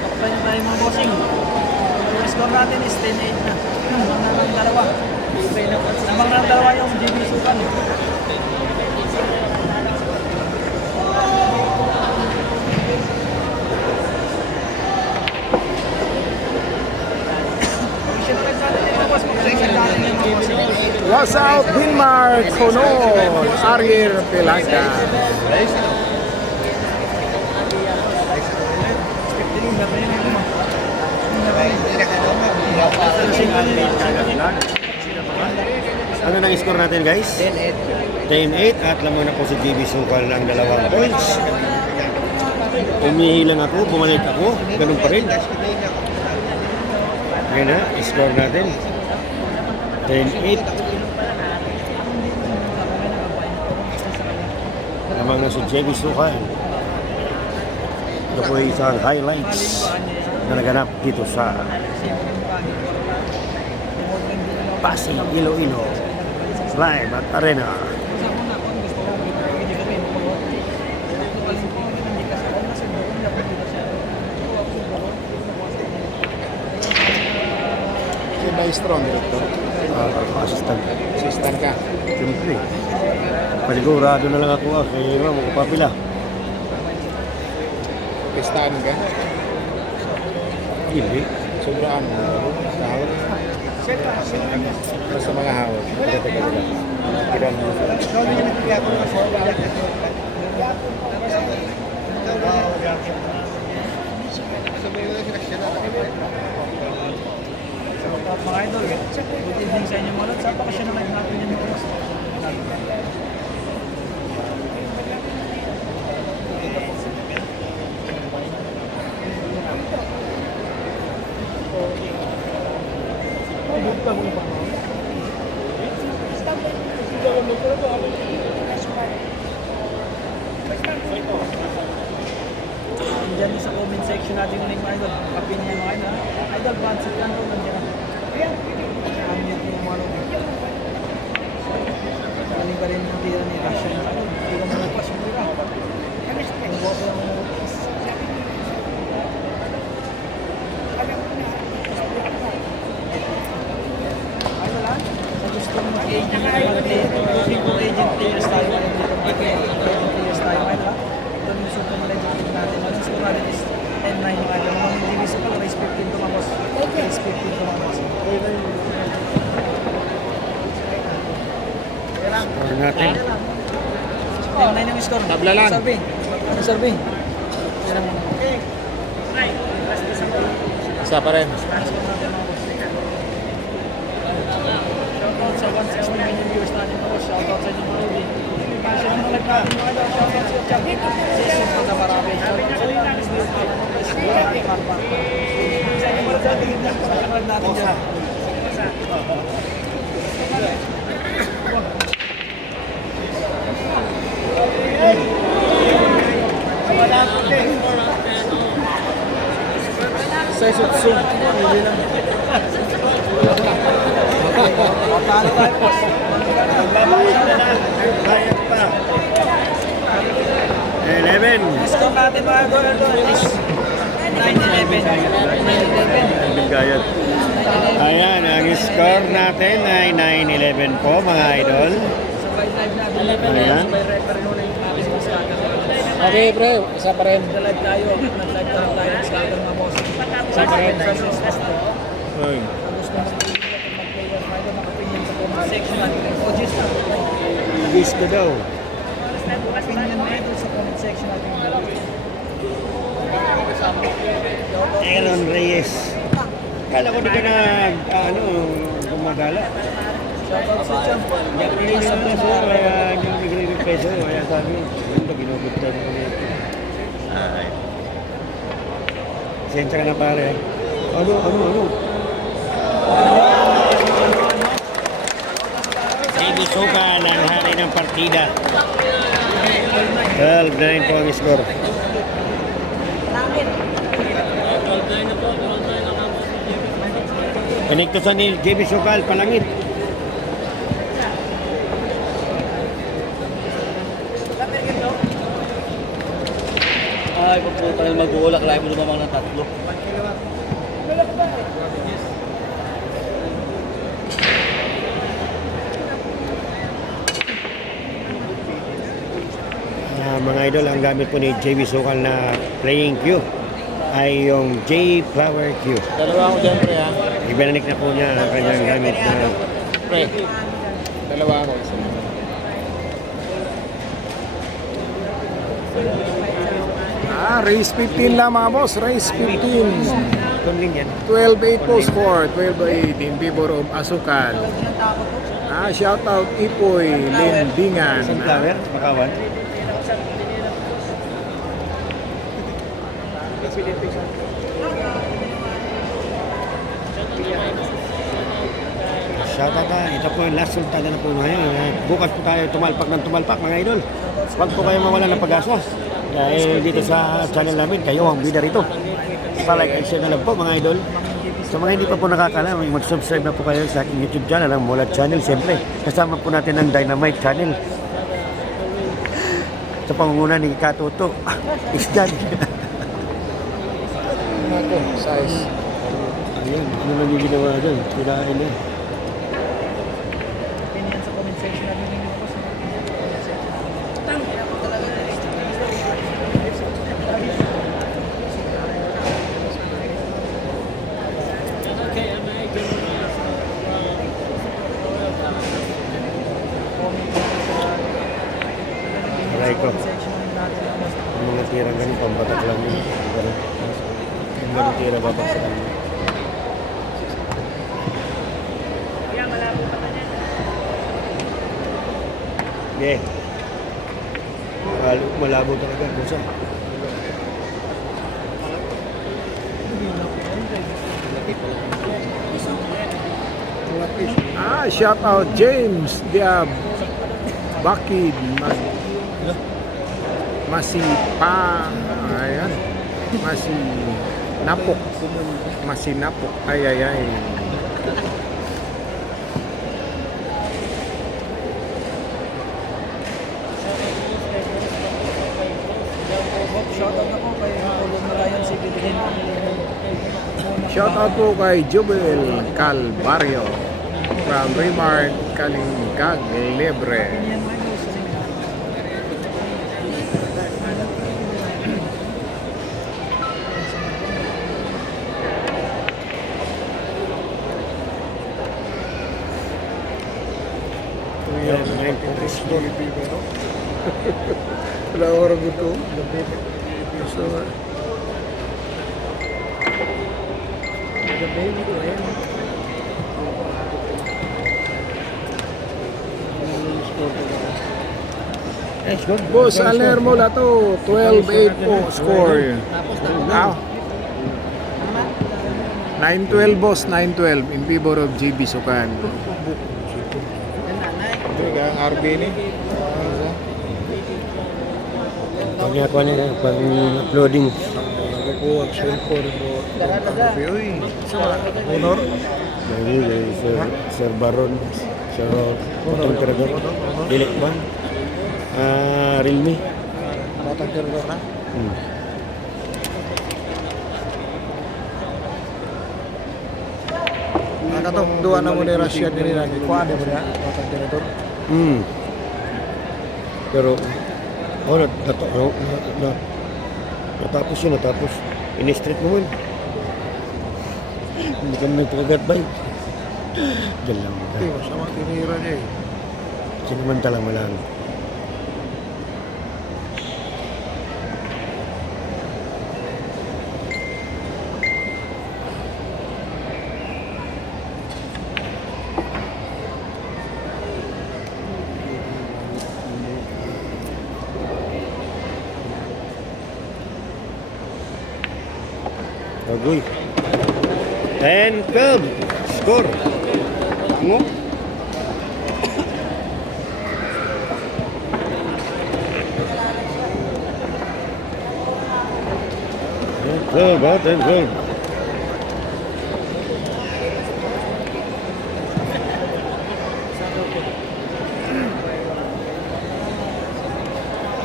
Takpan na tayo mga bossing. Yung score natin is 10-8 na. Nabang ng dalawa. Nabang ng dalawa yung JB Sukan. What's out, Wilmar Conol, Ariel Pelanga. Ano nang score natin guys? 10-8. 10-8 at lamang na po si JB Sukal ang dalawang points. Umihilang ako, bumalik ako, ganun pa rin. Ngayon na, score natin 10-8. Lamang na si JB Sukal. Ito po isang highlights na naganap dito sa Pasig, Iloilo Slime at Arena. Si Maestro ang director. Assistant. Assistant ka. Siyempre. Panigurado na lang ako kaya magpapila. Pistaan ka. Hindi. Sobraan mo. Sa hawak. Basta mga hawak. Teka. Kailan mo. Mga idol, good evening sa inyo mga lods. Saan pa kasi na live natin yung mga lods? Diyan sa comment section natin yung link mga idol. Kapin niya mga idol. Idol, pancit lang to. Nandiyan na. Unmute yung mga lods. Galing pa rin yung tira ni Russian. Hindi ka malupas yung tira. Ang boto yung malupas. Idol ha? Sa gusto mo mag-agent players tayo. Agent players tayo. Idol ha? Ito yung super malagigit natin. Ang score natin is 10-9 mga idol. Mga hindi visa pala, race 15 tumamos. Race 15 tumamos. Score natin. 10-9 yung score. Tabla lang. Serving. Ano serving? Isa pa rin. Shoutout sa 160 million viewers natin po. Shoutout sa inyo mga lodi. Kasi naman nalag natin mga idol. Shoutout sa Chang. Jason Pagkamarami. Shoutout sa inyo. Sa inyo mga lodi. Sa nalag natin dyan. Sa Zoom. Hindi lang. Matalo tayo boss. Bayad pa. 11. Score natin mga idol is 9-11. 9-11. Biligayad. Ayan, ang score natin ay 9-11 po mga idol. Sabay live natin. Ayan. Sabay referee muna yung aking mga scatter. Okay, pre, isa pa rin. Nag-live tayo. Nag-live tayo ng scatter mga boss. Isa pa rin. Oy. Gusto mo mag-player tayo, makapinion sa comment section natin. OGs na. Gusto daw. Opinion na ito sa comment section natin. Aaron Reyes. Kala ko di ka na, gumagala. Shoutout sa Champ. Japanese sa peso, kaya yung bigay ng peso, kaya sabi, yun ba, ginugod tayo ko nito. Ay. Sensya ka na pare. Ano? Sige, suka ng hari ng partida. 12-9 po ang score. Pinigtusan ni JB Sukal, palangit. Ay, pagpunta na mag-uulak, lahat mo lumamang ng 3. Mga idol, ang gamit po ni JB Sukal na playing cue ay yung J Flower Q. Dalawa ako dyan, pre, ha? Ibinanik na po niya ang kanyang gamit na Pre, dalawa ako. Race 15 lang mga boss. Race 15. tumbling yan. 12-8 po score. 12-8 in favor of Asukan. Shout out Ipoy Lendingan. Sunflower, Makawan. Shout out ha. Ito po yung last sultan na po ngayon. Bukas po tayo tumalpak ng tumalpak mga idol. Huwag po kayo mawala ng pag-asa. Dahil dito sa channel namin, kayo ang bida rito. Pa-like and share na lang po mga idol. Sa mga hindi pa po nakakaalam, mag-subscribe na po kayo sa aking YouTube channel, ang Mulat Channel. Siyempre, kasama po natin ang Dynamite Channel. Sa pangunguna ni Katuto. Isdan. Ako, size. Ayun, ano lang yung ginawa dyan? Tirain na. Opinion sa comment section natin yung mga boss. Aray ko. Section natin ang boss. Ang mga tirang ganito, ang batak lang yun. Ganun. Ang ganun tira batak sa kanya. Okay. Malabo talaga. Busa. Shout out James Diab Bakid Masipa. Ayan. Masinapok. Ay. Shoutout ako kay Ulong Marayan si Bilhin. Shout out po kay Jubel Calvario from Remart Kalingkag Libre. Opinion mo yung gusto nila. Ayan, 9 po score. Wala orang ito. So, Boss Alermo Lato, 12-8 po score. 9-12 boss, 9-12 in favor of GB Sukan. Ito ang RB ni. Pag ako na pag-uploading. Nagkukuha cellphone mo. Uy, honor. Sir Baron. Sir Emperador. Dilek ba? Realme. Batang Tirador na. Nakatong duwa na mo ni Russia din lagi. Kuha mo niya, mga kandidator. Pero, natapos yun, natapos. In-street mo yun. Hindi kami nagpakagat ba? Galang ka. Hindi, masama tinira niya eh. Sinamantala mo lang. Agoy. 10-12. Score. Ano? About 10-12.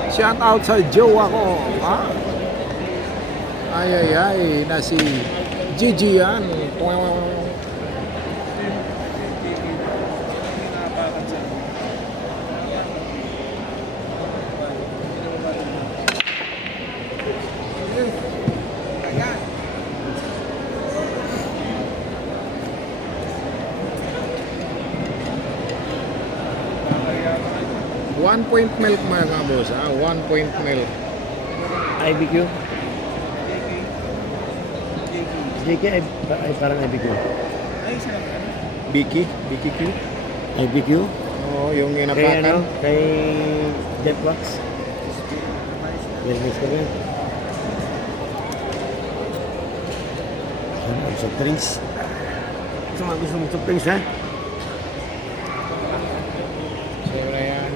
Shout out sa jowa ko. Ha? Ay, na si Gigi yan. One point milk mga boss, ha? 1 point milk. IBQ? JK ay parang IBQ. Biki? BKQ? IBQ? Oo, yung Kay inapakan. kay Jetwax. Let's go again. Soft drinks. Gusto mong soft drinks, ha? So na yan.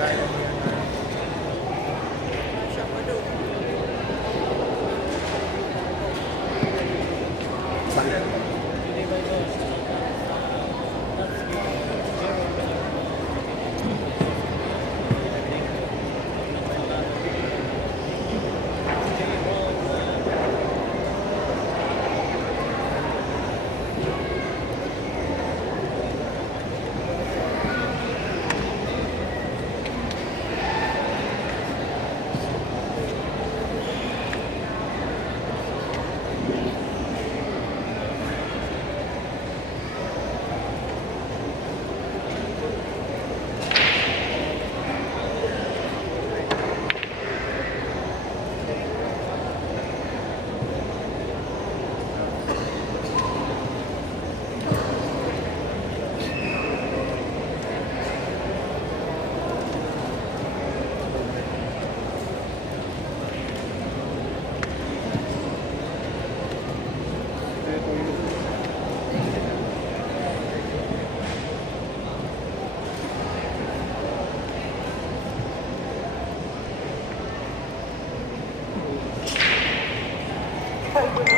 Kaya mo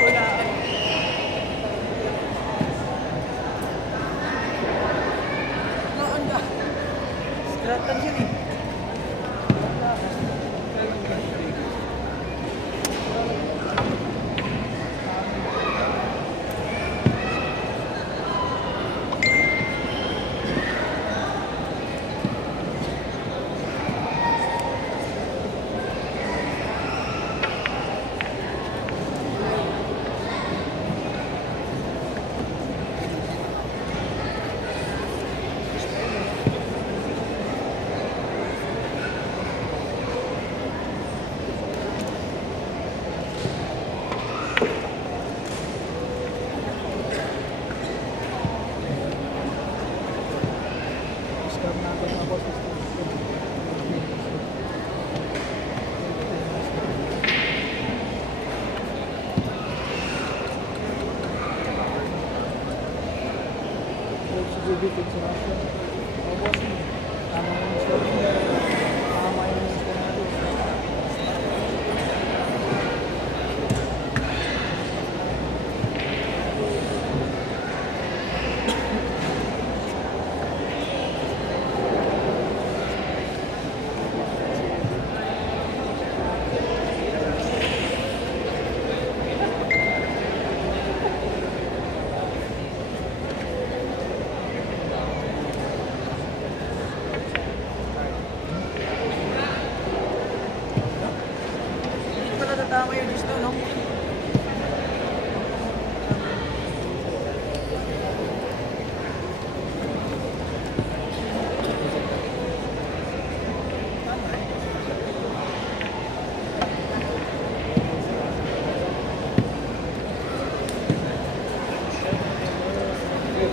yan, ha? Stratan yun eh.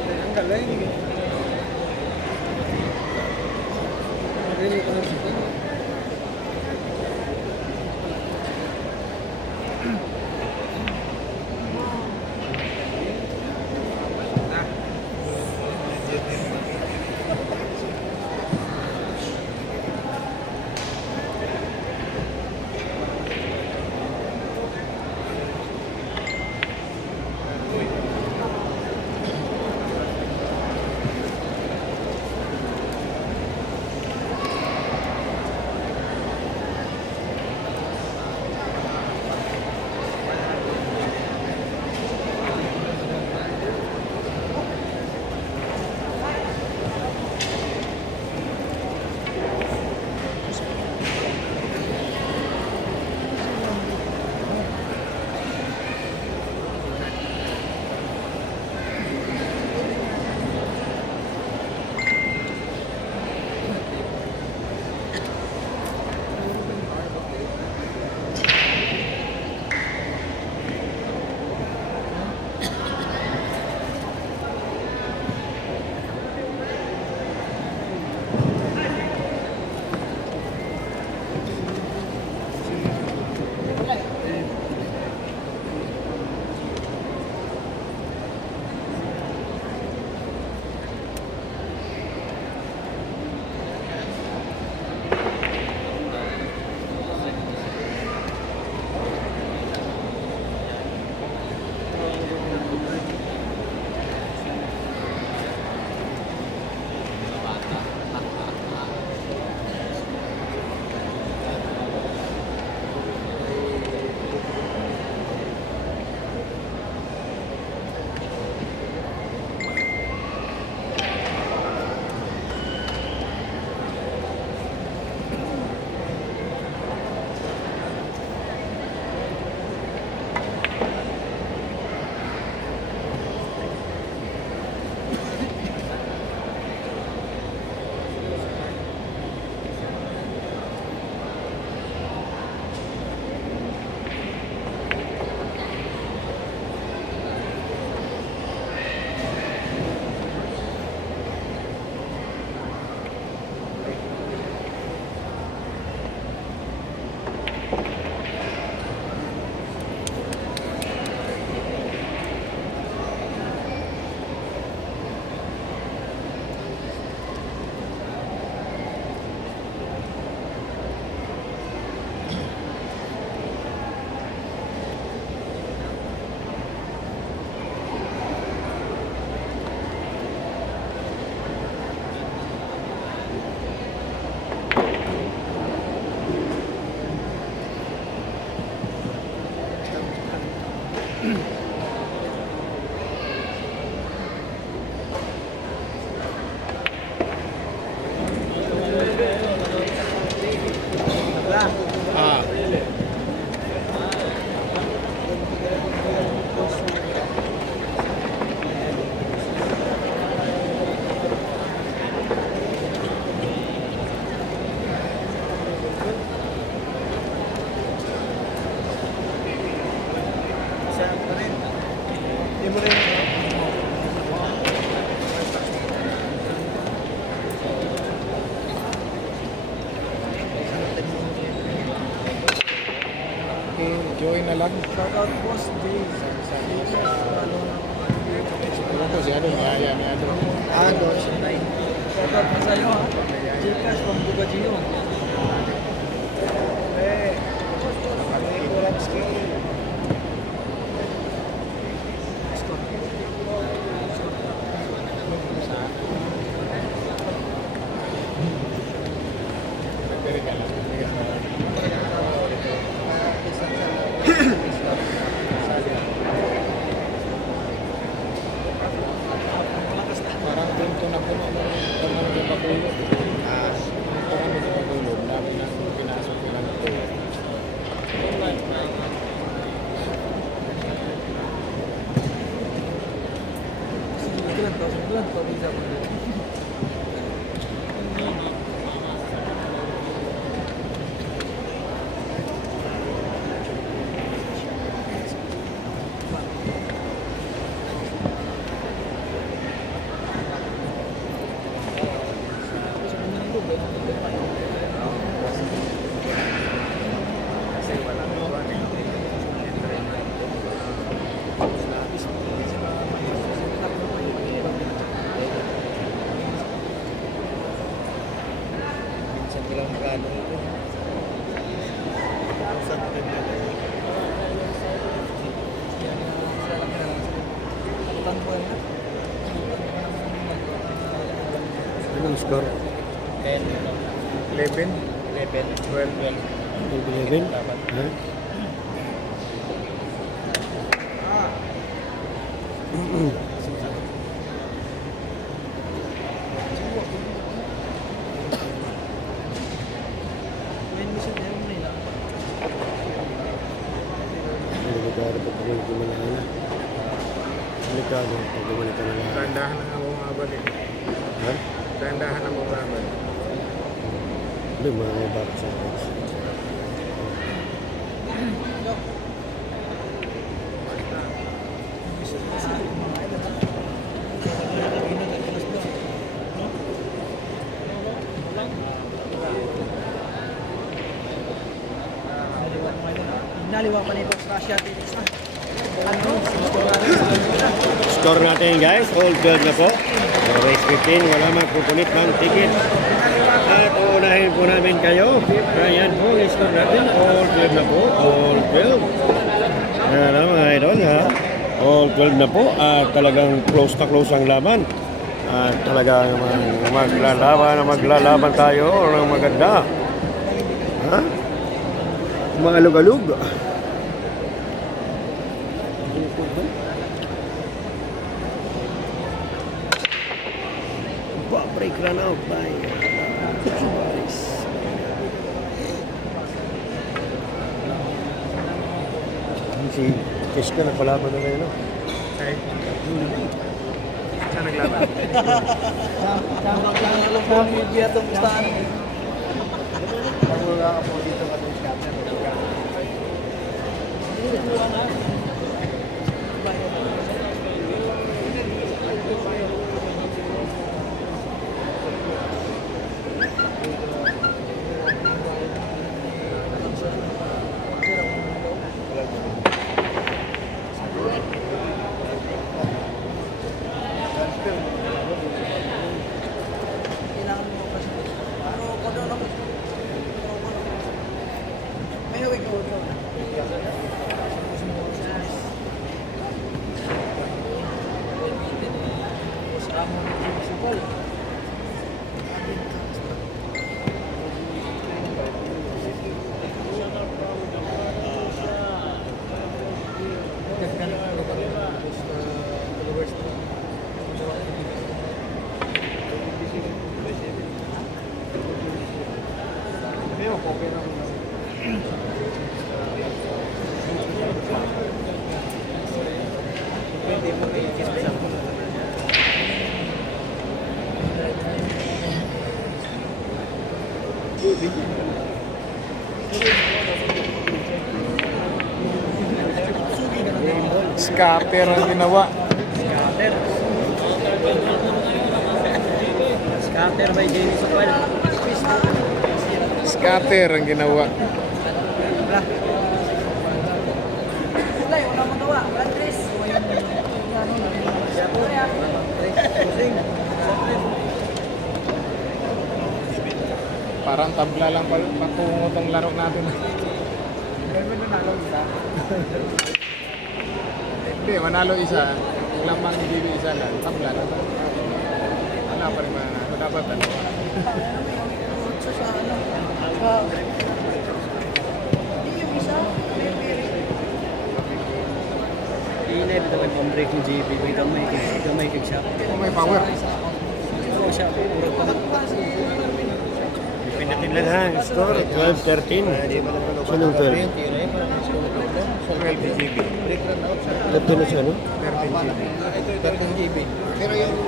Ang galing. Really ko na siya. Join na lang. Shoutout Boss James. Ewan ko si ano, niyaya ni ano. Shoutout na sa'yo ha. Gcash from Bugagino. Parang punto na po na sa Bacolod. Punto kami sa Bacolod. Dami na pinasok ko lang ito. Bulan to bisa bulan. Kasi walang buwan eh. Minsan ko lang magkano ito. Anong score? 11, 12. 11? Ha? Delikado pag bumalik mo na na. Delikado pag bumalik ka na na. Tandahan na nga bumabalik. Ha? Tandahan na bumabalik. Hindi, mga back sa akin. Naliwa pa nito sa Russia Phoenix na. Score natin guys, all 12 na po. Race 15, wala magpupunit ng ticket. At uunahin po namin kayo. Ayan po, score natin, all 12 na po, all 12. Ayan na mga idol ha. All 12 na po at talagang close na close ang laban. At talagang maglalaban tayo ng maganda. Ha? Maalog-alog. Break run out by Suarez. Si Kiska nagpalaban na ngayon. Ay, saan naglaban? Tama lang ang alam po ni Gia itong pustahan. Kailangan mo kasi. Pero kodo lang. May hawig ko. Scatter ang ginawa. Scatter by Jamie Samuel. Scatter ang ginawa. Wala, wala magawa. Wala, Chris. Parang tabla lang patungo tong laro natin. Hindi, manalo isa. Lamang hindi isa lang. Tabla lang. Wala pa rin manalo. Dapat ano. Hindi na may pang-break ng GB. Gamay kag siya. May power. Oo siya. Puro pa. Pinatin lang ha, score 12-13. Sinong 12? 12 GB. 13 na siya, no? 13 GB. Pero yung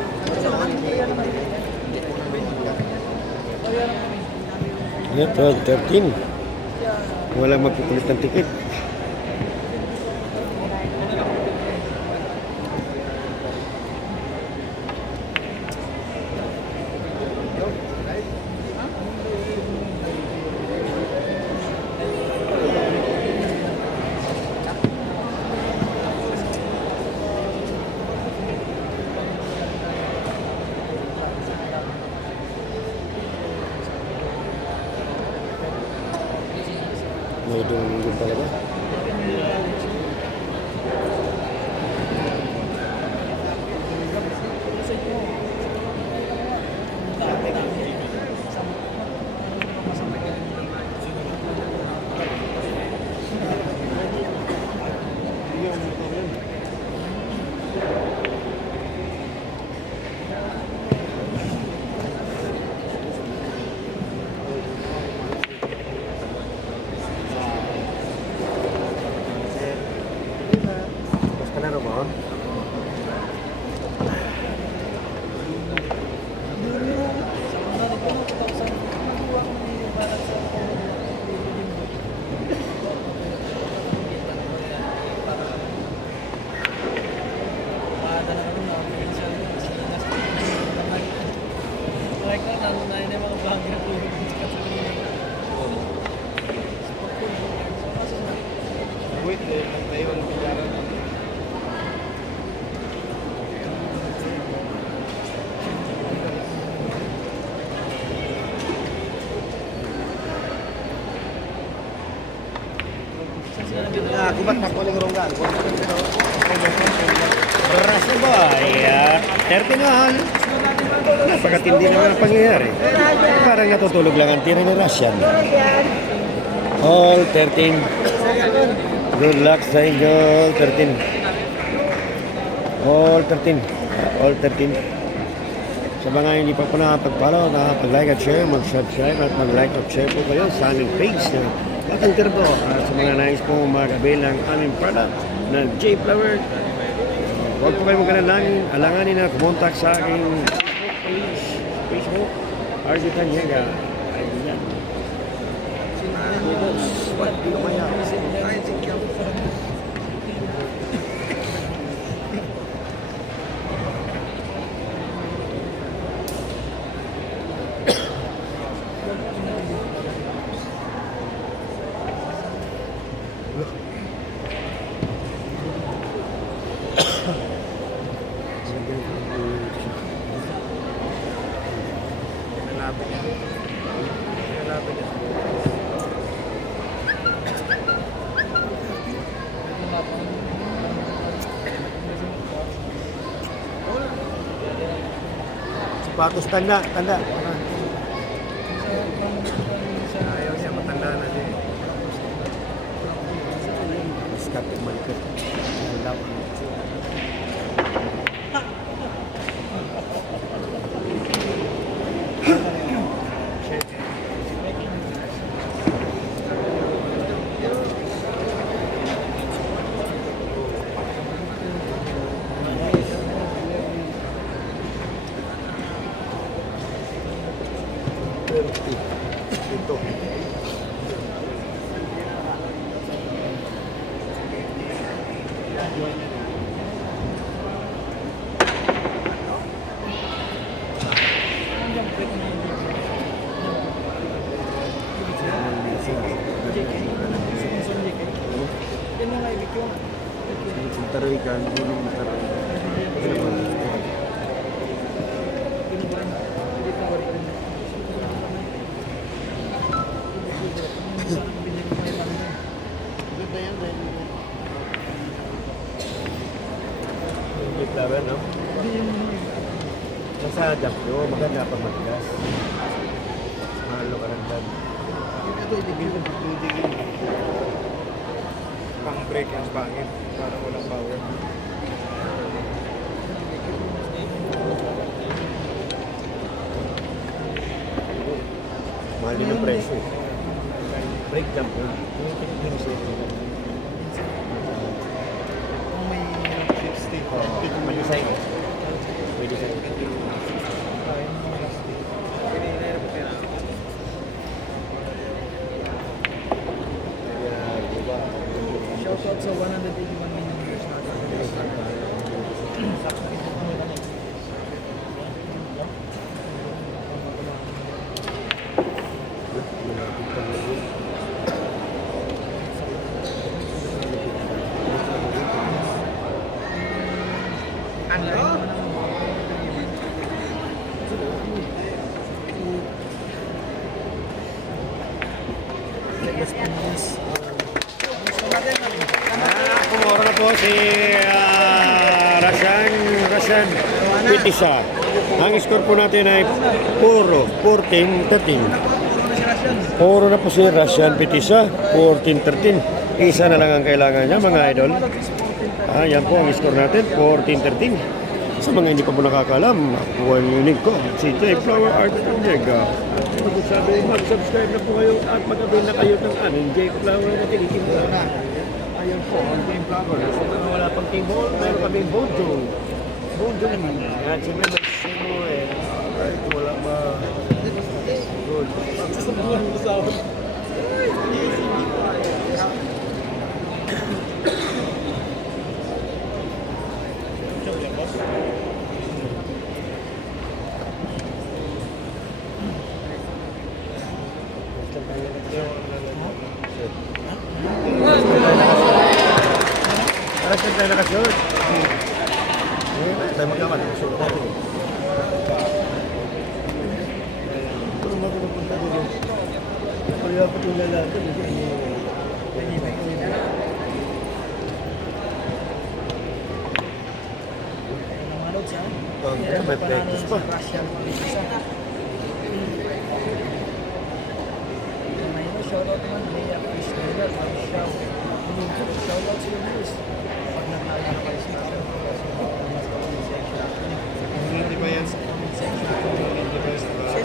Yeah, 12-13. Walang magpupulit ng ticket. May dunggong talaga. Basta na rin mo. Kubat na ko ng ronggan. Russian boy, 30 na hal. Napakatindi naman ang pangyayari. Parang natutulog lang ang tira ni Russian. All 13. Good luck sa inyo, 13. All 13. All 13. Sa mga hindi pa po nakapag-follow, nakapag-like at share, mag-subscribe at mag-like at share po kayo sa aming page na Batang Turbo. Sa mga nais po mag-avail ng aming product na J-Flower, huwag po kayo mag-alanganin, alanganin na kumontak sa aking Facebook, RJ Tanyega. Ayan. What? Lumaya. Sapatos tanda. Ayaw niya, matanda na din. Mas kapit malikot. Alaw. Ito. Taruh ikan, gunung taruh. Kita ba, no? Sa Japyo, maganda pag matigas. Mahalo ka ng dad. Pang break ang pangit. Parang walang power. Mahal din ang presyo. Break jump yun. Yung Philippines yun. Kung may 60. Mag-design. May design. Shoutout sa 181 million viewers natin. Yes. Russian Pitisa. Ang score po natin ay puro 14-13. Puro na po si Russian Pitisa, 14-13. Isa na lang ang kailangan niya mga idol. Yan po ang score natin, 14-13. Sa mga hindi pa po nakakalam, ako ang unique ko, si J Flower Art Omega. Sabi, mag-subscribe na po kayo at mag-avail na kayo ng aming J Flower na tinitimba. Ayan po, ang J Flower. Sa mga wala pang table, meron kami Bojo. Bojo. Yan, siyempre may Samuel. Alright, wala ba? Good. Tayo nakashort. Tayo magkaman. Short tayo. Puro mapupunta dito. Puro yung patula lang. May practice pa. Shoutout naman, Leia Christina, shoutout sa iyo, Luis. Pag naglalaro kayo sa Hindi ba yan? set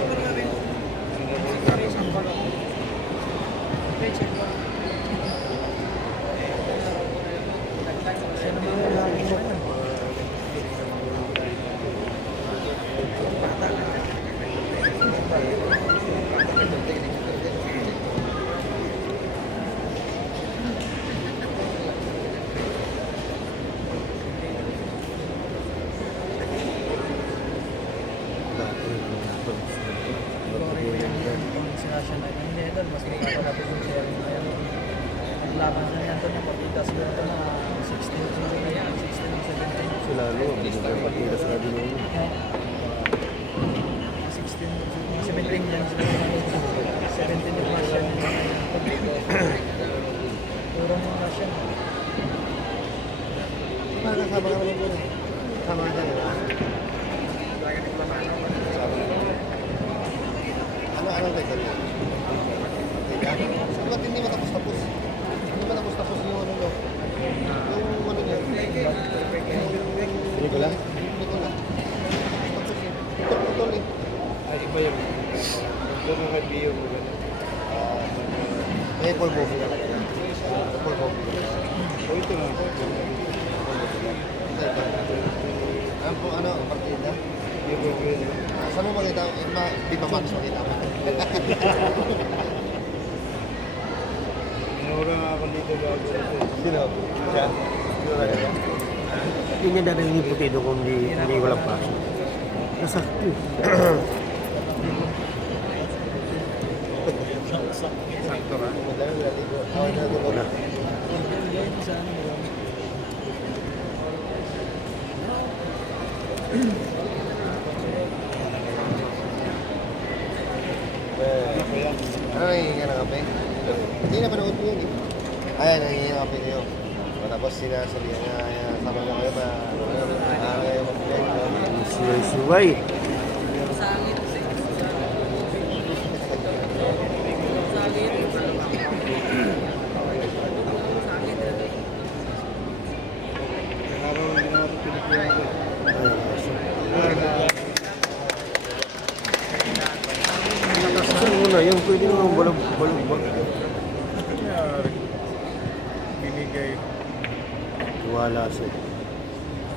mo na rin. Check mo. Siya naman yung lagi mo yan. Mas makakalabi yung sharing na yan. Naglaban na yan ito ng partidas na ito na 16-17. Sila lo, may partidas na din yun. 17 yan. 17 yung Russian. Turang yung Russian. Kasama ka naman doon. Sama ka na. Ano tayo? Ba't hindi matapos-tapos? Hindi matapos-tapos yung ano nyo? Yung ano nyo? Hindi ko lang? Hindi ko lang. Tapos yun. Putol eh. Ay, iba yun. Doon ang review mo gano'n. Paul Bobby. Paul Bobby. O ito lang. Ano po, ano, partida? Yung review. Saan mo makita? Di ba Max makita mo? Minura nga ako dito bago. Sino? Siya? Hindi niya dahil yung putido kung hindi walang paso. Nasakto. Sakto ka? Wala. Ano nangyayang ka ng kape? Hindi na panood mo yun eh. Ayan, nangyayang ng kape niyo. Tapos sinasabihan niya, sama niya kayo pa. Kayo mag-play. Suway. Yung pwede naman balog ba? Binigay. Wala siya.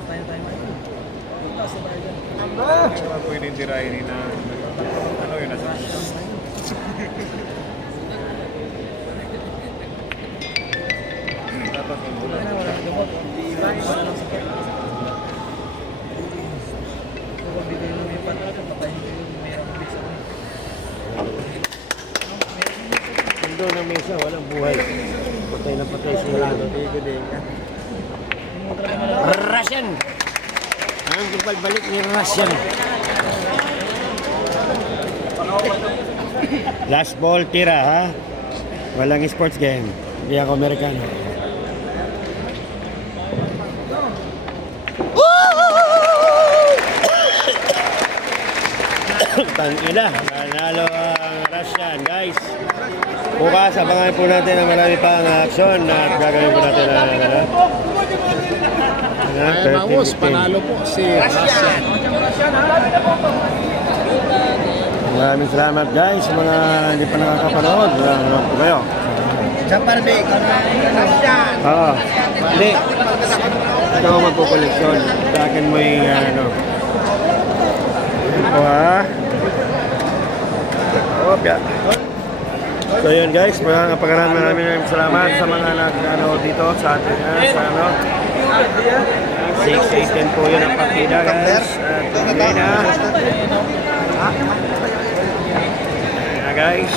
Tayo ngayon. Tayo tayo dyan. Pwede tirahin na ano yun nasa dapat yung Wala na, wala na gamot. Wala lang sakit. Kung bigay mo yung patrata, patayin ko yung mayroong bisa mo. Doon ang mesa, walang buhay. Patay na patay siya. Russian! Ang balik ni Russian. Last ball, tira ha? Walang sports game. Hindi ako Amerikano. Tangina, nanalo ang Russian, guys. Bukas, abangan po natin ang marami pang aksyon at gagawin po natin ang Ay, Mangus, panalo po si Russian. Maraming salamat, guys, sa mga hindi pa nakakapanood. Nanonood po kayo. Chaparde, Russian. Oo. Hindi. Ito ako magpukoleksyon. Sa akin mo yung ano. Ito ha. Opya. So yun guys, maraming salamat sa mga nanonood dito sa atin. Sa ano. 6-8-10 po yun ang partida guys. At okay na. Ayan na guys.